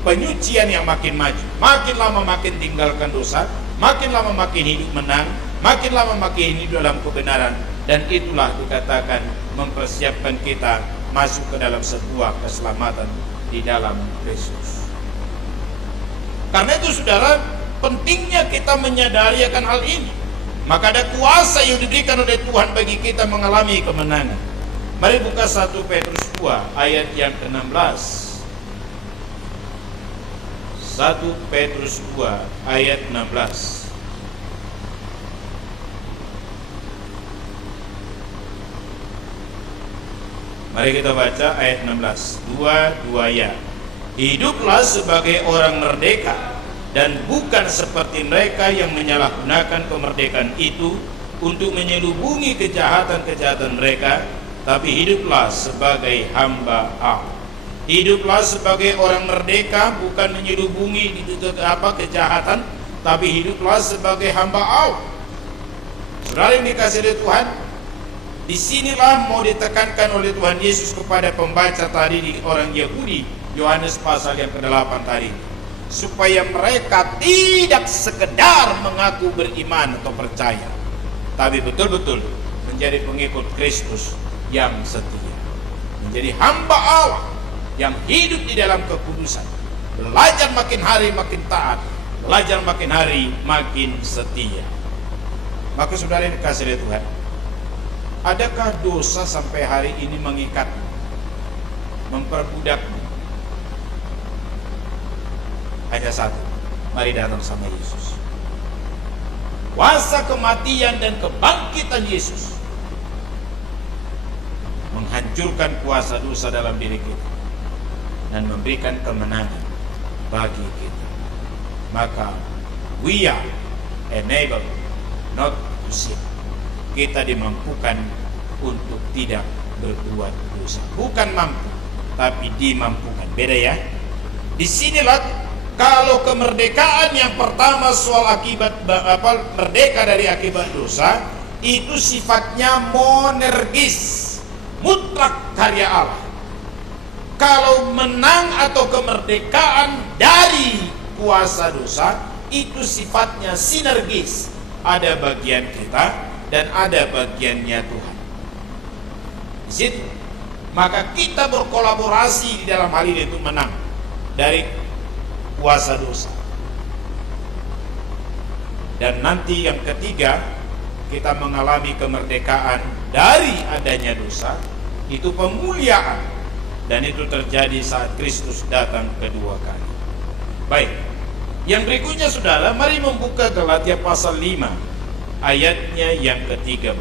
penyucian yang makin maju, makin lama makin tinggalkan dosa, makin lama makin hidup menang, makin lama makin hidup dalam kebenaran. Dan itulah dikatakan mempersiapkan kita masuk ke dalam sebuah keselamatan di dalam Kristus. Karena itu saudara, pentingnya kita menyadari akan hal ini. Maka ada kuasa yang diberikan oleh Tuhan bagi kita mengalami kemenangan. Mari buka 1 Petrus 2 ayat yang ke-16. 1 Petrus 2 ayat 16. Mari kita baca ayat 16. Dua ya. Hiduplah sebagai orang merdeka, dan bukan seperti mereka yang menyalahgunakan kemerdekaan itu untuk menyelubungi kejahatan-kejahatan mereka, tapi hiduplah sebagai hamba Allah. Hiduplah sebagai orang merdeka, bukan menyelubungi kejahatan, tapi hiduplah sebagai hamba Allah. Saudara yang dikasihi oleh Tuhan, disinilah mau ditekankan oleh Tuhan Yesus kepada pembaca tadi di orang Yahudi, Yohanes pasal yang ke-8 tadi, supaya mereka tidak sekedar mengaku beriman atau percaya, tapi betul-betul menjadi pengikut Kristus yang setia, menjadi hamba Allah yang hidup di dalam kekudusan, belajar makin hari makin taat, belajar makin hari makin setia. Maka saudara yang dikasihi oleh Tuhan, adakah dosa sampai hari ini mengikatmu, memperbudakmu? Hanya satu, mari datang sama Yesus. Kuasa kematian dan kebangkitan Yesus menghancurkan kuasa dosa dalam diri kita dan memberikan kemenangan bagi kita. Maka we are enabled not to sin. Kita dimampukan untuk tidak berbuat dosa. Bukan mampu, tapi dimampukan. Beda ya. Disinilah kalau kemerdekaan yang pertama soal akibat merdeka dari akibat dosa, itu sifatnya monergis, mutlak karya Allah. Kalau menang atau kemerdekaan dari kuasa dosa, itu sifatnya sinergis. Ada bagian kita dan ada bagiannya Tuhan. Di situ, maka kita berkolaborasi di dalam hal ini untuk menang dari kuasa dosa. Dan nanti yang ketiga, kita mengalami kemerdekaan dari adanya dosa, itu pemuliaan, dan itu terjadi saat Kristus datang kedua kali. Baik, yang berikutnya saudara, mari membuka Galatia pasal 5 ayatnya yang ke-13.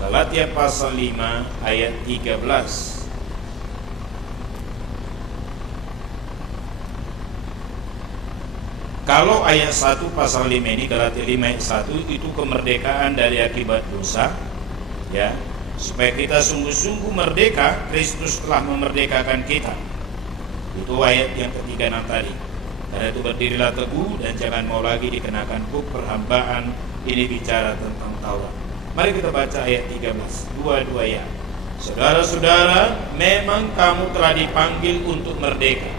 Galatia pasal 5 ayat 13. Kalau ayat 1 pasal 5 ini, Galatia 5 ayat 1, itu kemerdekaan dari akibat dosa, ya, supaya kita sungguh-sungguh merdeka. Kristus telah memerdekakan kita. Itu ayat yang ke-36 tadi. Karena itu berdirilah teguh dan jangan mau lagi dikenakan hukum perhambaan. Ini bicara tentang Taurat. Mari kita baca ayat 13, dua-dua ya. Saudara-saudara, memang kamu telah dipanggil untuk merdeka.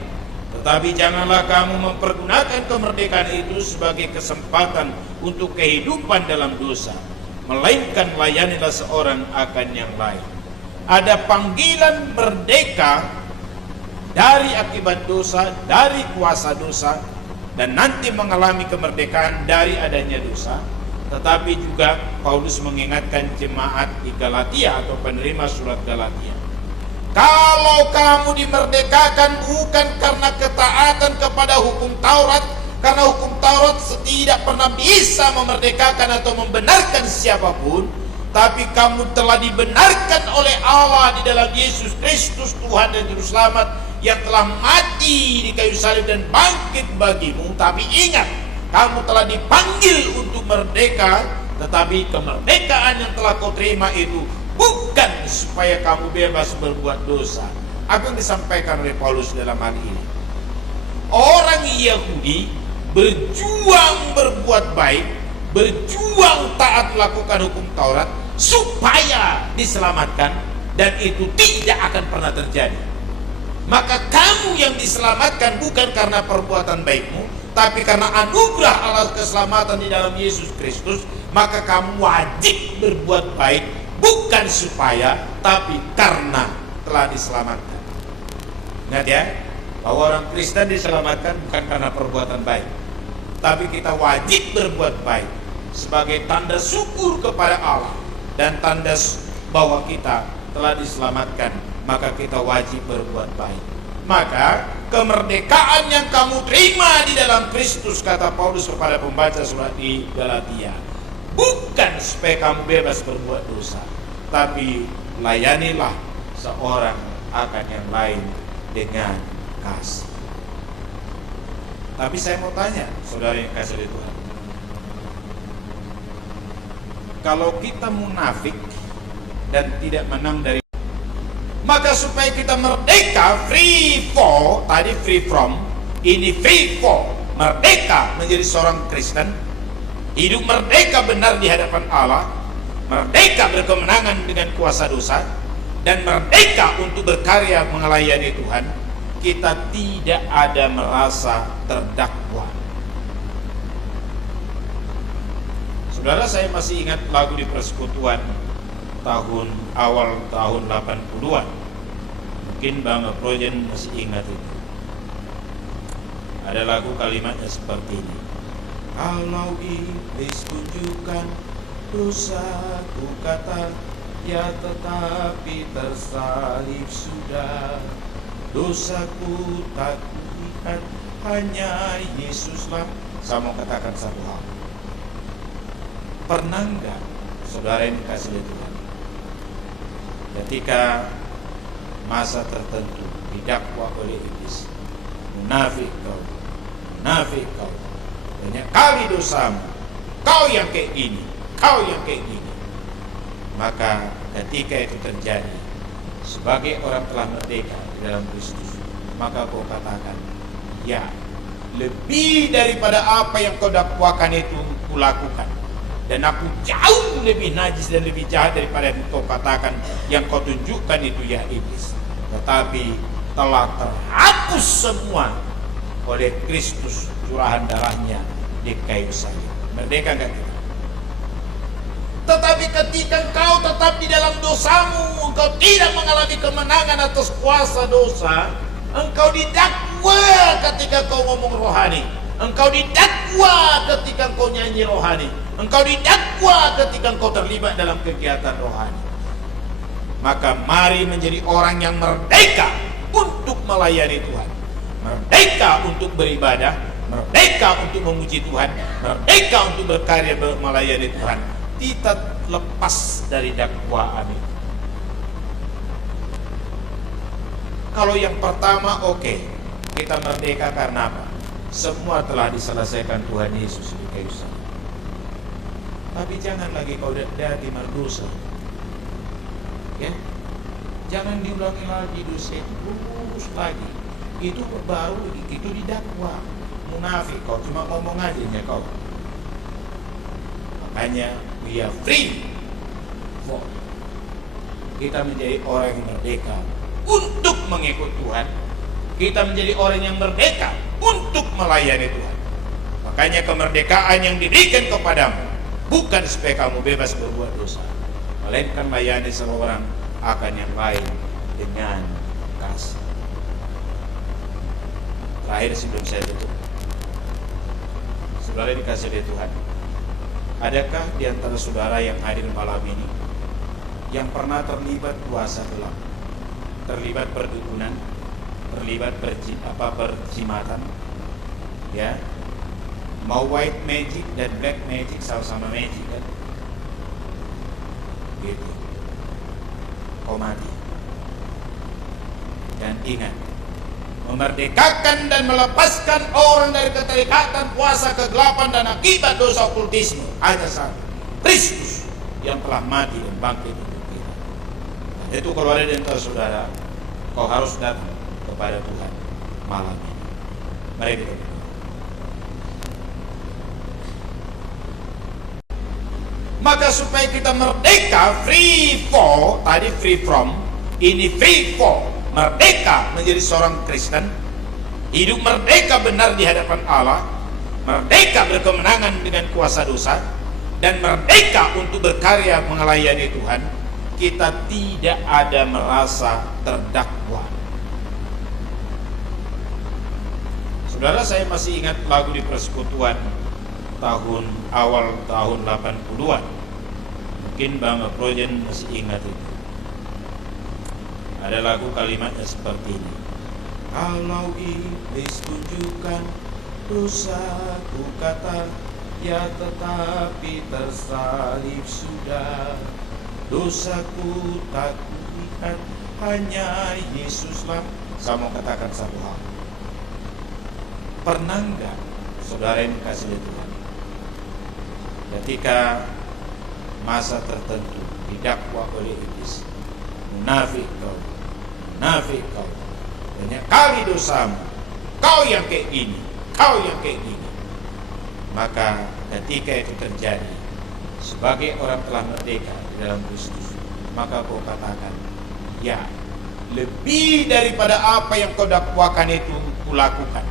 Tetapi janganlah kamu mempergunakan kemerdekaan itu sebagai kesempatan untuk kehidupan dalam dosa, melainkan layanilah seorang akan yang lain. Ada panggilan merdeka dari akibat dosa, dari kuasa dosa, dan nanti mengalami kemerdekaan dari adanya dosa. Tetapi juga Paulus mengingatkan jemaat di Galatia atau penerima surat Galatia, kalau kamu dimerdekakan bukan karena ketaatan kepada hukum Taurat, karena hukum Taurat tidak pernah bisa memerdekakan atau membenarkan siapapun, tapi kamu telah dibenarkan oleh Allah di dalam Yesus Kristus Tuhan dan Juru Selamat yang telah mati di kayu salib dan bangkit bagimu. Tapi ingat, kamu telah dipanggil untuk merdeka, tetapi kemerdekaan yang telah kau terima itu bukan supaya kamu bebas berbuat dosa. Apa yang disampaikan oleh Paulus dalam hal ini? Orang Yahudi berjuang berbuat baik, berjuang taat melakukan hukum Taurat supaya diselamatkan, dan itu tidak akan pernah terjadi. Maka kamu yang diselamatkan bukan karena perbuatan baikmu, tapi karena anugerah Allah keselamatan di dalam Yesus Kristus. Maka kamu wajib berbuat baik, bukan supaya, tapi karena telah diselamatkan. Ingat ya, bahwa orang Kristen diselamatkan bukan karena perbuatan baik, tapi kita wajib berbuat baik sebagai tanda syukur kepada Allah dan tanda bahwa kita telah diselamatkan. Maka kita wajib berbuat baik. Maka kemerdekaan yang kamu terima di dalam Kristus, kata Paulus kepada pembaca surat di Galatia, bukan supaya kamu bebas berbuat dosa, tapi layanilah seorang akan yang lain dengan kasih. Tapi saya mau tanya, saudara yang kasih di Tuhan, kalau kita munafik dan tidak menang dari Maka supaya kita merdeka, free for, tadi free from, ini free for, merdeka menjadi seorang Kristen, hidup merdeka benar di hadapan Allah, merdeka berkemenangan dengan kuasa dosa, dan merdeka untuk berkarya melayani Tuhan, kita tidak ada merasa terdakwa. Saudara, saya masih ingat lagu di persekutuan awal tahun 80-an. Mungkin Bang Projen masih ingat itu. Ada lagu kalimatnya seperti ini. Kalau iblis tunjukkan dosaku kata, ya tetapi tersalib sudah. Dosaku tak kulihat, hanya Yesuslah. Saya mau katakan satu hal. Pernah enggak saudara yang dikasihi Tuhan, ketika masa tertentu didakwa oleh iblis, munafik kau, banyak kali dosamu, kau yang kayak gini, maka ketika itu terjadi, sebagai orang telah merdeka di dalam Kristus, maka kau katakan, ya, lebih daripada apa yang kau dakwakan itu kulakukan, dan aku jauh lebih najis dan lebih jahat daripada yang kau katakan, yang kau tunjukkan itu, ya iblis. Tetapi telah terhapus semua oleh Kristus, curahan darahnya di kayu salib. Merdeka enggak kita? Tetapi ketika engkau tetap di dalam dosamu, engkau tidak mengalami kemenangan atas kuasa dosa, engkau didakwa ketika kau ngomong rohani, engkau didakwa ketika engkau nyanyi rohani, engkau didakwa ketika engkau terlibat dalam kegiatan rohani. Maka mari menjadi orang yang merdeka untuk melayani Tuhan, merdeka untuk beribadah, merdeka untuk memuji Tuhan, merdeka untuk berkarya melayani Tuhan. Kita lepas dari dakwaan itu. Kalau yang pertama, oke, kita merdeka karena apa? Semua telah diselesaikan Tuhan Yesus di kayu salib. Tapi jangan lagi kau dari berdosa, ya, jangan diulangi lagi dosa itu terus lagi. Itu baru, itu didakwa. Munafik kau, cuma ngomong aja ya kau. Makanya we are free for, kita menjadi orang yang merdeka untuk mengikut Tuhan. Kita menjadi orang yang merdeka untuk melayani Tuhan. Makanya kemerdekaan yang diberikan kepadamu bukan supaya kamu bebas berbuat dosa, melainkan layani seorang akan yang lain dengan kasih. Terakhir sebelum saya tutup, saudara dikasih oleh Tuhan, adakah di antara saudara yang hadir malam ini yang pernah terlibat kuasa gelap, terlibat perdukunan, terlibat perjimatan, ya? Mau white magic dan black magic sama-sama magic kan? Gitu. Kau mati. Dan ingat, memerdekakan dan melepaskan orang dari keterikatan kuasa kegelapan dan akibat dosa okultisme hanya satu, Kristus yang telah mati dan bangkit untuk kita. Dan itu kalau ada di antara saudara, kau harus datang kepada Tuhan malam ini. Mari kita berdoa. Maka supaya kita merdeka, free for, tadi free from, ini free for, merdeka menjadi seorang Kristen, hidup merdeka benar di hadapan Allah, merdeka berkemenangan dengan kuasa dosa, dan merdeka untuk berkarya melayani Tuhan, kita tidak ada merasa terdakwa. Saudara, saya masih ingat lagu di persekutuan awal tahun 80-an. Mungkin Bang Projen masih ingat itu. Ada lagu kalimatnya seperti ini. Kalau iblis tunjukkan dosaku kata, ya tetapi tersalib sudah. Dosaku tak kulihat, hanya Yesuslah. Saya mau katakan satu hal. Pernah enggak saudara yang dikasihi Tuhan, ketika masa tertentu didakwa oleh iblis, munafik kau, munafik kau, banyak kali dosamu, kau yang kayak gini, kau yang kayak gini. Maka ketika itu terjadi, sebagai orang telah merdeka di dalam Kristus, maka kau katakan, ya, lebih daripada apa yang kau dakwakan itu kulakukan,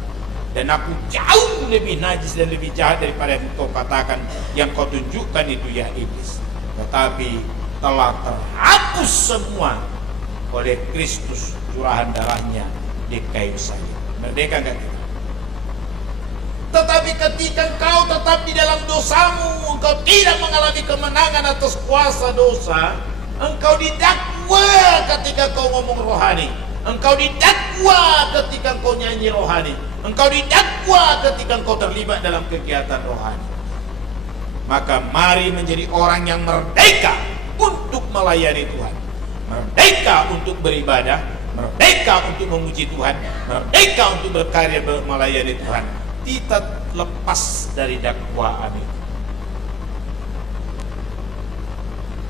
dan aku jauh lebih najis dan lebih jahat daripada yang kau katakan, yang kau tunjukkan itu ya iblis. Tetapi telah terhapus semua oleh Kristus, curahan darahnya di kayu salib. Merdeka enggak kita? Tetapi ketika engkau tetap di dalam dosamu, engkau tidak mengalami kemenangan atas kuasa dosa, engkau didakwa ketika kau ngomong rohani, engkau didakwa ketika kau nyanyi rohani, engkau didakwa ketika engkau terlibat dalam kegiatan rohani. Maka mari menjadi orang yang merdeka untuk melayani Tuhan, merdeka untuk beribadah, merdeka untuk memuji Tuhan, merdeka untuk berkarya melayani Tuhan. Tidak lepas dari dakwaan itu.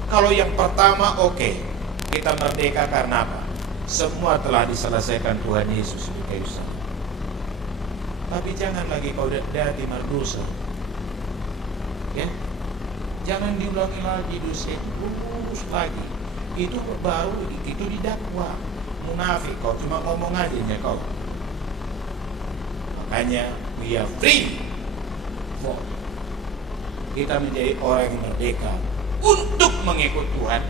Kalau yang pertama oke, kita merdeka karena apa? Semua telah diselesaikan Tuhan Yesus di kayu salib. Tapi jangan lagi kau dati berdosa, ya? Jangan diulangi lagi dosa itu, lurus lagi. Itu baru, itu didakwa. Munafik kau, cuma ngomong aja ya kau. Makanya we are free. Kita menjadi orang yang merdeka untuk mengikut Tuhan.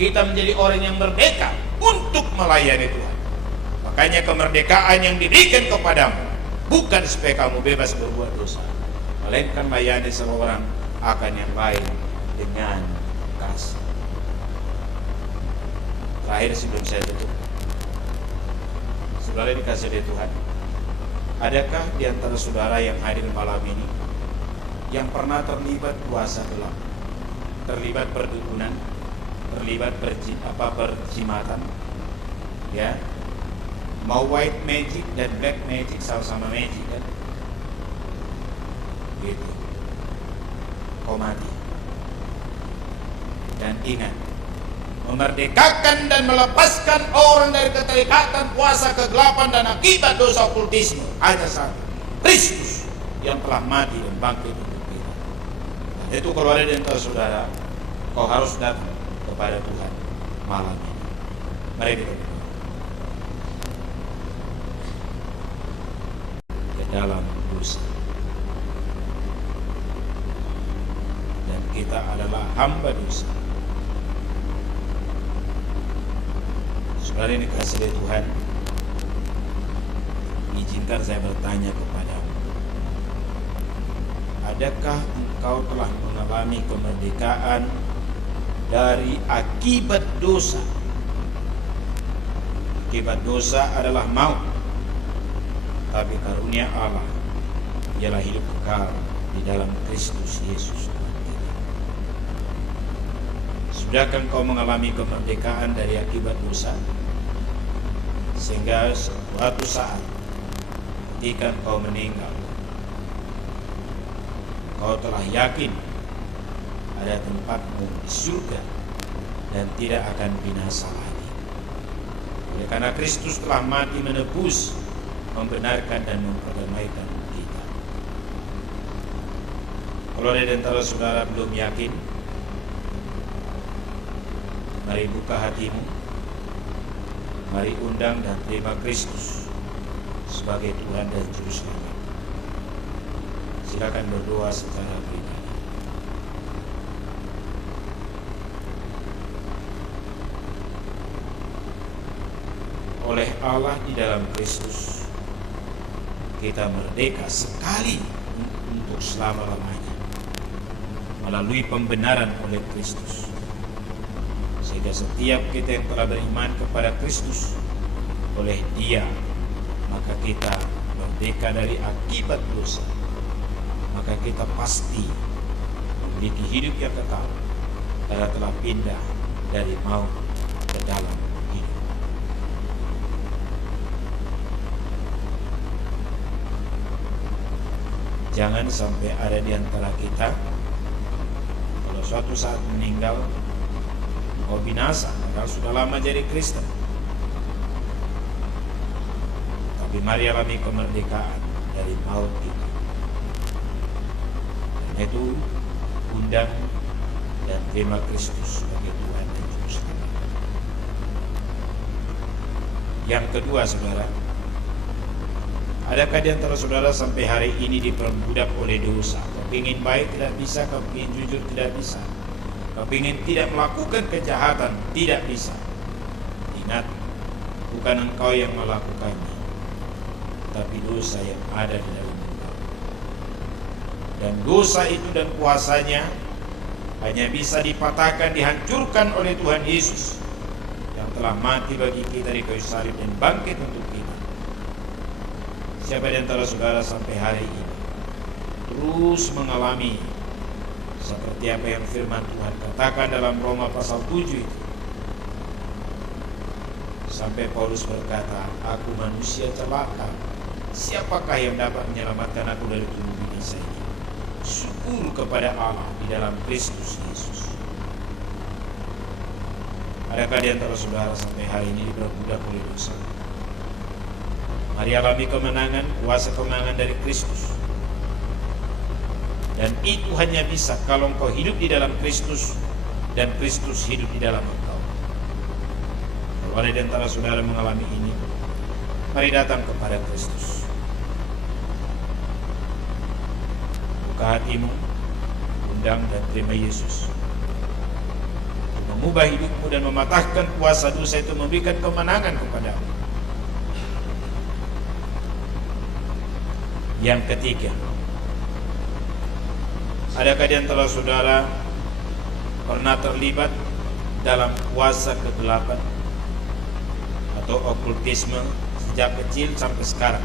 Kita menjadi orang yang merdeka untuk melayani Tuhan. Makanya kemerdekaan yang diberikan kepadamu bukan supaya kamu bebas berbuat dosa, melainkan layani seorang akan yang lain dengan kasih. Terakhir sebelum saya tutup, saudara dikasih oleh Tuhan, adakah di antara saudara yang hadir malam ini yang pernah terlibat puasa gelap, terlibat perdukunan, terlibat perjimatan, ya? Mau white magic dan black magic sama-sama magic kan? Gitu. Kau mati. Dan ingat, memerdekakan dan melepaskan orang dari keterikatan kuasa kegelapan dan akibat dosa okultisme hanya satu, Kristus yang telah mati dan bangkit untuk kita. Itu kalau ada di antara saudara, kau harus datang kepada Tuhan malam ini. Mari kita berdoa. Ke dalam dosa, dan kita adalah hamba dosa. Saudara ini kasih dari Tuhan, izinkan saya bertanya kepadamu, adakah engkau telah mengalami kemerdekaan dari akibat dosa? Akibat dosa adalah maut, tapi karunia Allah ialah hidup kekal di dalam Kristus Yesus Tuhan kita. Sudahkah engkau mengalami kemerdekaan dari akibat dosa? Sehingga suatu saat ketika kau meninggal, kau telah yakin ada tempatmu di surga dan tidak akan binasa lagi. Oleh karena Kristus telah mati menebus, membenarkan dan memperdamaikan kita. Kalau ada di antara saudara belum yakin, mari buka hatimu. Mari undang dan terima Kristus sebagai Tuhan dan Juru Selamat. Silakan berdoa secara pribadi. Oleh Allah di dalam Kristus, kita merdeka sekali untuk selama-lamanya melalui pembenaran oleh Kristus. Sehingga setiap kita yang telah beriman kepada Kristus, oleh Dia, maka kita merdeka dari akibat dosa. Maka kita pasti memiliki hidup yang kekal, karena telah pindah dari maut ke dalam hidup. Jangan sampai ada di antara kita kalau suatu saat meninggal, kau binasa, padahal sudah lama jadi Kristen. Tapi mari alami kemerdekaan dari maut itu. Karena itu undang dan terima Kristus sebagai Tuhan dan Juru Selamat. Yang kedua, saudara, adakah di antara saudara sampai hari ini diperbudak oleh dosa? Kepingin baik tidak bisa, kepingin jujur tidak bisa, kepingin tidak melakukan kejahatan tidak bisa. Ingat, bukan engkau yang melakukannya, tapi dosa yang ada di dalam engkau. Dan dosa itu dan kuasanya hanya bisa dipatahkan, dihancurkan oleh Tuhan Yesus yang telah mati bagi kita di kayu salib dan bangkit untuk kita. Siapa di antara saudara sampai hari ini terus mengalami seperti apa yang firman Tuhan katakan dalam Roma pasal 7 itu, sampai Paulus berkata, aku manusia celaka, siapakah yang dapat menyelamatkan aku dari tubuh binasa ini? Syukur kepada Allah di dalam Kristus Yesus. Adakah di antara saudara sampai hari ini diperbudak oleh dosa? Mari alami kemenangan, kuasa kemenangan dari Kristus. Dan itu hanya bisa kalau engkau hidup di dalam Kristus dan Kristus hidup di dalam engkau. Kalau ada di antara saudara mengalami ini, mari datang kepada Kristus. Buka hatimu, undang dan terima Yesus. Mengubah hidupmu dan mematahkan kuasa dosa itu, memberikan kemenangan kepadamu. Yang ketiga, adakah di antara saudara pernah terlibat dalam kuasa kegelapan atau okultisme sejak kecil sampai sekarang?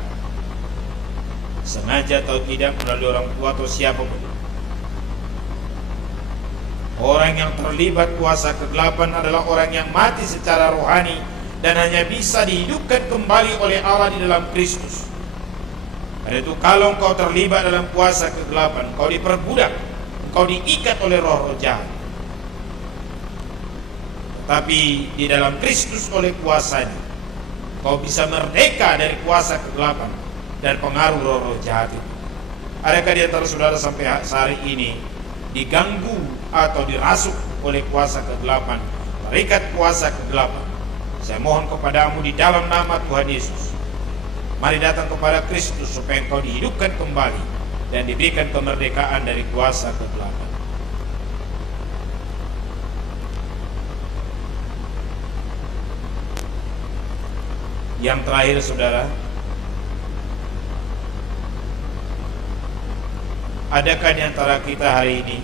Sengaja atau tidak, melalui orang tua atau siapapun. Orang yang terlibat kuasa kegelapan adalah orang yang mati secara rohani dan hanya bisa dihidupkan kembali oleh Allah di dalam Kristus. Karena itu kalau engkau terlibat dalam kuasa kegelapan, engkau diperbudak, engkau diikat oleh roh-roh jahat. Tapi di dalam Kristus oleh kuasanya, engkau bisa merdeka dari kuasa kegelapan dan pengaruh roh-roh jahat itu. Adakah di antara saudara sampai hari ini diganggu atau dirasuk oleh kuasa kegelapan, terikat kuasa kegelapan? Saya mohon kepadamu di dalam nama Tuhan Yesus, mari datang kepada Kristus supaya engkau dihidupkan kembali dan diberikan kemerdekaan dari kuasa kegelapan. Yang terakhir, saudara, adakah di antara kita hari ini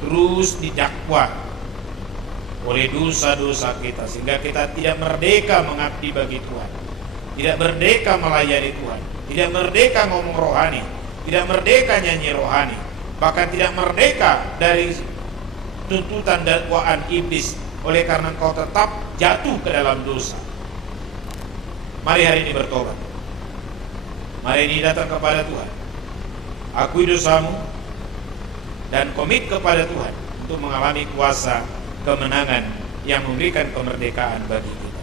terus didakwa oleh dosa-dosa kita sehingga kita tidak merdeka mengabdi bagi Tuhan, tidak merdeka melayani Tuhan, tidak merdeka ngomong rohani, tidak merdeka nyanyi rohani, bahkan tidak merdeka dari tuntutan dakwaan iblis oleh karena kau tetap jatuh ke dalam dosa? Mari hari ini bertobat. Mari ini datang kepada Tuhan, akui dosamu dan komit kepada Tuhan untuk mengalami kuasa kemenangan yang memberikan kemerdekaan bagi kita.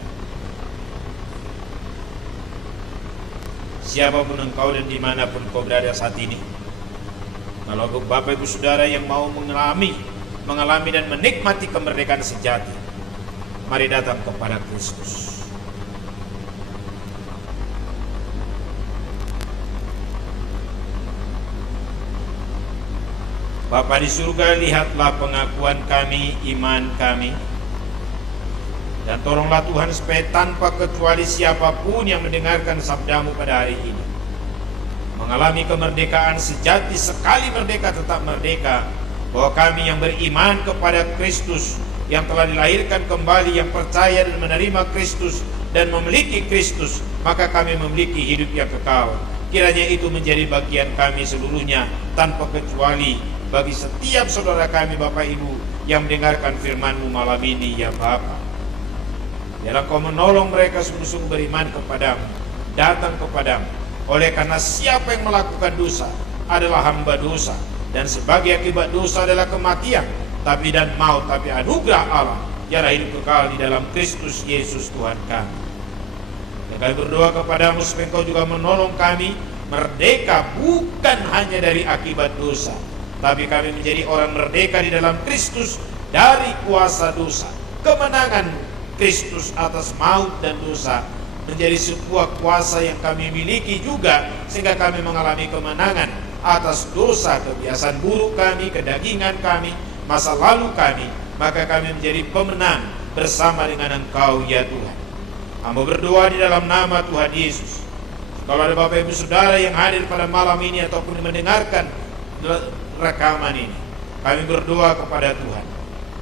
Siapapun engkau dan dimanapun kau berada saat ini, kalau Bapak Ibu Saudara yang mau mengalami dan menikmati kemerdekaan sejati, mari datang kepada Kristus. Bapa di surga, lihatlah pengakuan kami, iman kami, dan tolonglah Tuhan supaya tanpa kecuali siapapun yang mendengarkan sabdamu pada hari ini mengalami kemerdekaan sejati, sekali merdeka tetap merdeka, bahwa kami yang beriman kepada Kristus, yang telah dilahirkan kembali, yang percaya dan menerima Kristus dan memiliki Kristus, maka kami memiliki hidup yang kekal. Kiranya itu menjadi bagian kami seluruhnya tanpa kecuali bagi setiap saudara kami, Bapak Ibu, yang mendengarkan firman-Mu malam ini, ya Bapa. Biarlah Kau menolong mereka sungguh-sungguh beriman kepadamu, datang kepadamu. Oleh karena siapa yang melakukan dosa adalah hamba dosa, dan sebagai akibat dosa adalah kematian, dan maut. Tapi anugerah Allah ialah hidup kekal di dalam Kristus Yesus Tuhan kami. Dan kami berdoa kepadamu supaya Engkau juga menolong kami merdeka bukan hanya dari akibat dosa, tapi kami menjadi orang merdeka di dalam Kristus dari kuasa dosa. Kemenangan Kristus atas maut dan dosa menjadi sebuah kuasa yang kami miliki juga, sehingga kami mengalami kemenangan atas dosa, kebiasaan buruk kami, kedagingan kami, masa lalu kami. Maka kami menjadi pemenang bersama dengan Engkau ya Tuhan. Hamba berdoa di dalam nama Tuhan Yesus. Kalau ada Bapak Ibu Saudara yang hadir pada malam ini ataupun mendengarkan rekaman ini, kami berdoa kepada Tuhan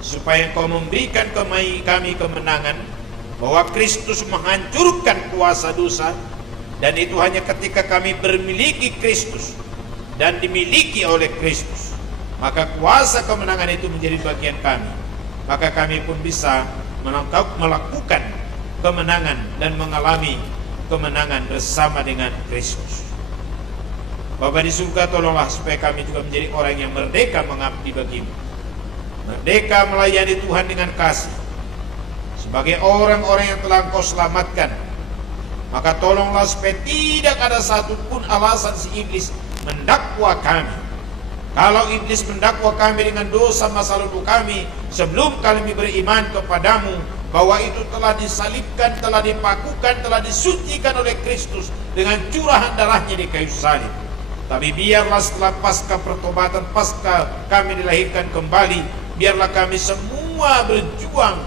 supaya Engkau memberikan kami kemenangan, bahwa Kristus menghancurkan kuasa dosa, dan itu hanya ketika kami bermiliki Kristus dan dimiliki oleh Kristus, maka kuasa kemenangan itu menjadi bagian kami. Maka kami pun bisa melakukan kemenangan dan mengalami kemenangan bersama dengan Kristus. Bapa di surga, tolonglah supaya kami juga menjadi orang yang merdeka mengabdi bagimu, merdeka melayani Tuhan dengan kasih. Sebagai orang-orang yang telah Engkau selamatkan, maka tolonglah supaya tidak ada satupun alasan si iblis mendakwa kami. Kalau iblis mendakwa kami dengan dosa masa lalu kami sebelum kami beriman kepadamu, bahwa itu telah disalibkan, telah dipakukan, telah disucikan oleh Kristus dengan curahan darahnya di kayu salib. Tapi biarlah setelah pasca pertobatan, pasca kami dilahirkan kembali, biarlah kami semua berjuang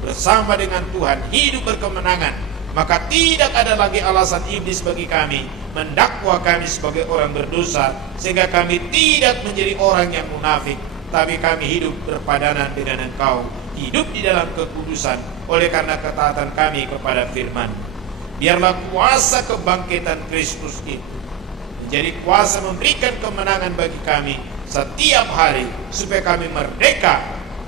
bersama dengan Tuhan, hidup berkemenangan. Maka tidak ada lagi alasan iblis bagi kami mendakwa kami sebagai orang berdosa, sehingga kami tidak menjadi orang yang munafik, tapi kami hidup berpadanan dengan Engkau, hidup di dalam kekudusan oleh karena ketaatan kami kepada firman. Biarlah kuasa kebangkitan Kristus itu menjadi kuasa memberikan kemenangan bagi kami setiap hari, supaya kami merdeka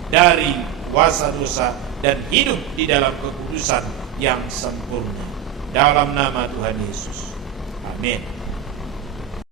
dari kuasa dosa dan hidup di dalam kekudusan yang sempurna. Dalam nama Tuhan Yesus. Amin.